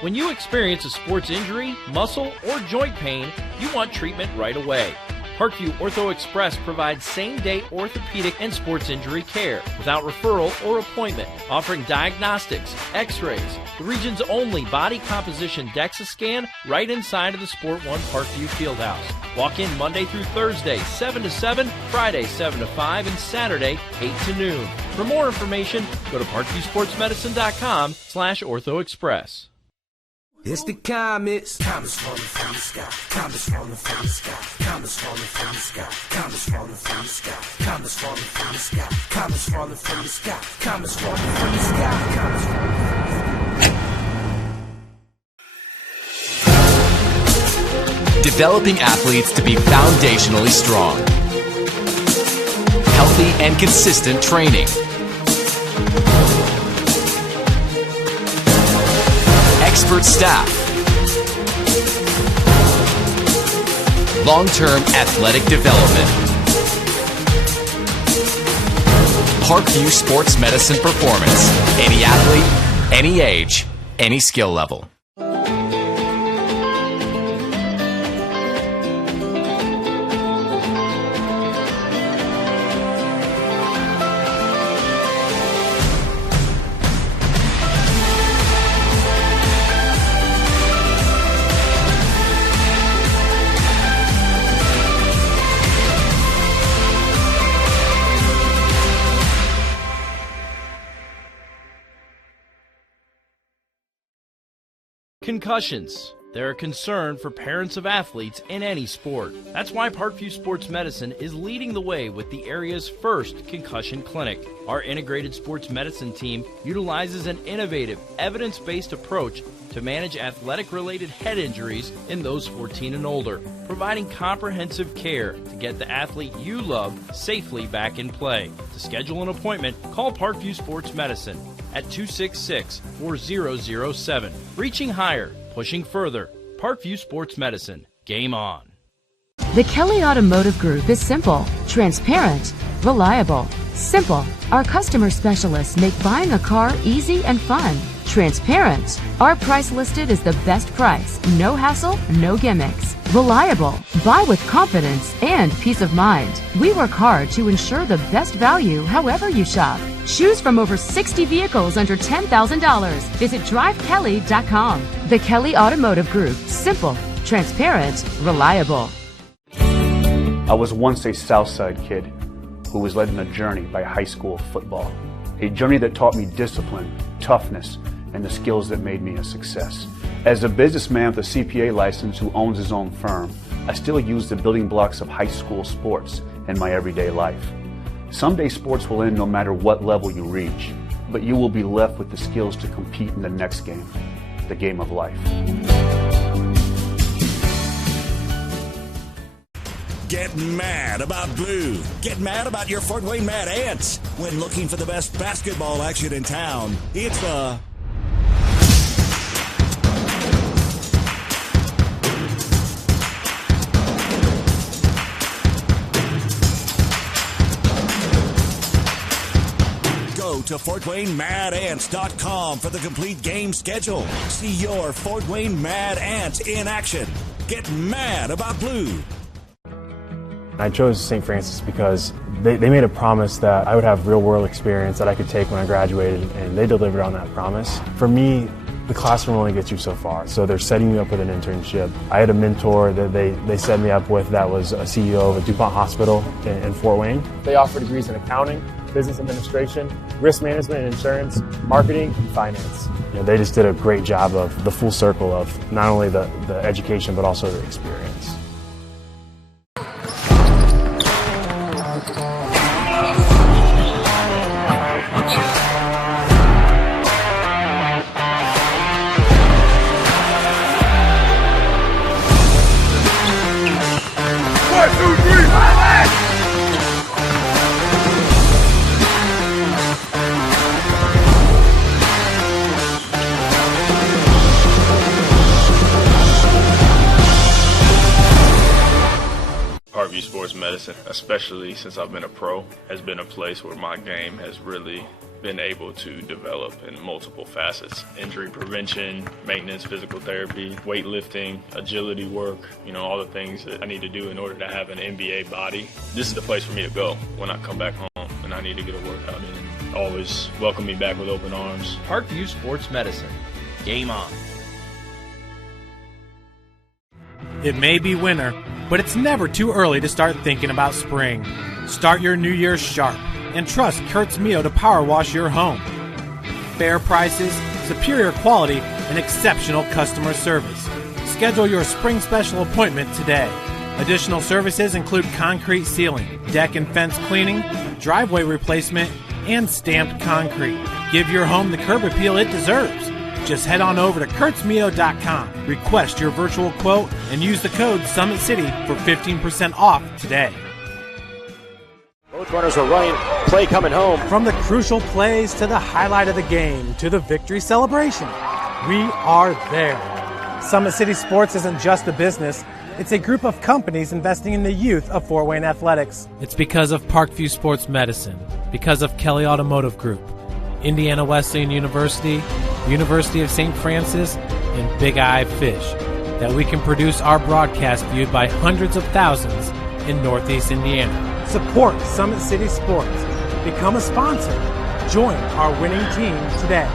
When you experience a sports injury, muscle, or joint pain, you want treatment right away. Parkview Ortho Express provides same-day orthopedic and sports injury care without referral or appointment, offering diagnostics, x-rays, the region's only body composition DEXA scan right inside of the Sport One Parkview Fieldhouse. Walk in Monday through Thursday, 7 to 7, Friday, 7 to 5, and Saturday, 8 to noon. For more information, go to parkviewsportsmedicine.com/orthoexpress. It's the comets. Comets falling from the sky. Comets falling from the sky. Comets falling from the sky. Comets falling from the sky. Comets falling from the sky. Comets falling from the sky. Comets falling from the sky. Comets falling from the sky. Developing athletes to be foundationally strong. Healthy and consistent training. Expert staff. Long-term athletic development. Parkview Sports Medicine Performance. Any athlete, any age, any skill level. Concussions. They're a concern for parents of athletes in any sport. That's why Parkview Sports Medicine is leading the way with the area's first concussion clinic. Our integrated sports medicine team utilizes an innovative, evidence-based approach to manage athletic-related head injuries in those 14 and older, providing comprehensive care to get the athlete you love safely back in play. To schedule an appointment, call Parkview Sports Medicine at 266-4007. Reaching higher, pushing further. Parkview Sports Medicine. Game on. The Kelly Automotive Group is simple, transparent, reliable. Simple. Our customer specialists make buying a car easy and fun. Transparent. Our price listed is the best price. No hassle, no gimmicks. Reliable. Buy with confidence and peace of mind. We work hard to ensure the best value however you shop. Choose from over 60 vehicles under $10,000. Visit drivekelly.com. The Kelly Automotive Group. Simple, transparent, reliable. I was once a Southside kid who was led on a journey by high school football. A journey that taught me discipline, toughness, and the skills that made me a success. As a businessman with a CPA license who owns his own firm, I still use the building blocks of high school sports in my everyday life. Someday sports will end no matter what level you reach, but you will be left with the skills to compete in the next game, the game of life. Get mad about blue. Get mad about your Fort Wayne Mad Ants. When looking for the best basketball action in town, it's the Go to FortWayneMadAnts.com for the complete game schedule. See your Fort Wayne Mad Ants in action. Get mad about blue. I chose St. Francis because they made a promise that I would have real-world experience that I could take when I graduated, and they delivered on that promise. For me, the classroom only gets you so far, so they're setting me up with an internship. I had a mentor that they set me up with that was a CEO of a DuPont hospital in Fort Wayne. They offer degrees in accounting, business administration, risk management and insurance, marketing, and finance. You know, they just did a great job of the full circle of not only the education but also the experience. Parkview Sports Medicine, especially since I've been a pro, has been a place where my game has really been able to develop in multiple facets: injury prevention, maintenance, physical therapy, weightlifting, agility work, all the things that I need to do in order to have an NBA body. This is the place for me to go when I come back home and I need to get a workout in. Always welcome me back with open arms. Parkview Sports Medicine. Game on. It may be winter, but it's never too early to start thinking about spring. Start your new year sharp and trust Kurt's Mio to power wash your home. Fair prices, superior quality, and exceptional customer service. Schedule your spring special appointment today. Additional services include concrete sealing, deck and fence cleaning, driveway replacement, and stamped concrete. Give your home the curb appeal it deserves. Just head on over to kurtzmio.com, request your virtual quote, and use the code SummitCity for 15% off today. Both runners are running, play coming home. From the crucial plays to the highlight of the game to the victory celebration, we are there. Summit City Sports isn't just a business, it's a group of companies investing in the youth of Fort Wayne athletics. It's because of Parkview Sports Medicine, because of Kelly Automotive Group, Indiana Wesleyan University, University of St. Francis, and Big Eye Fish, that we can produce our broadcast viewed by hundreds of thousands in Northeast Indiana. Support Summit City Sports. Become a sponsor. Join our winning team today.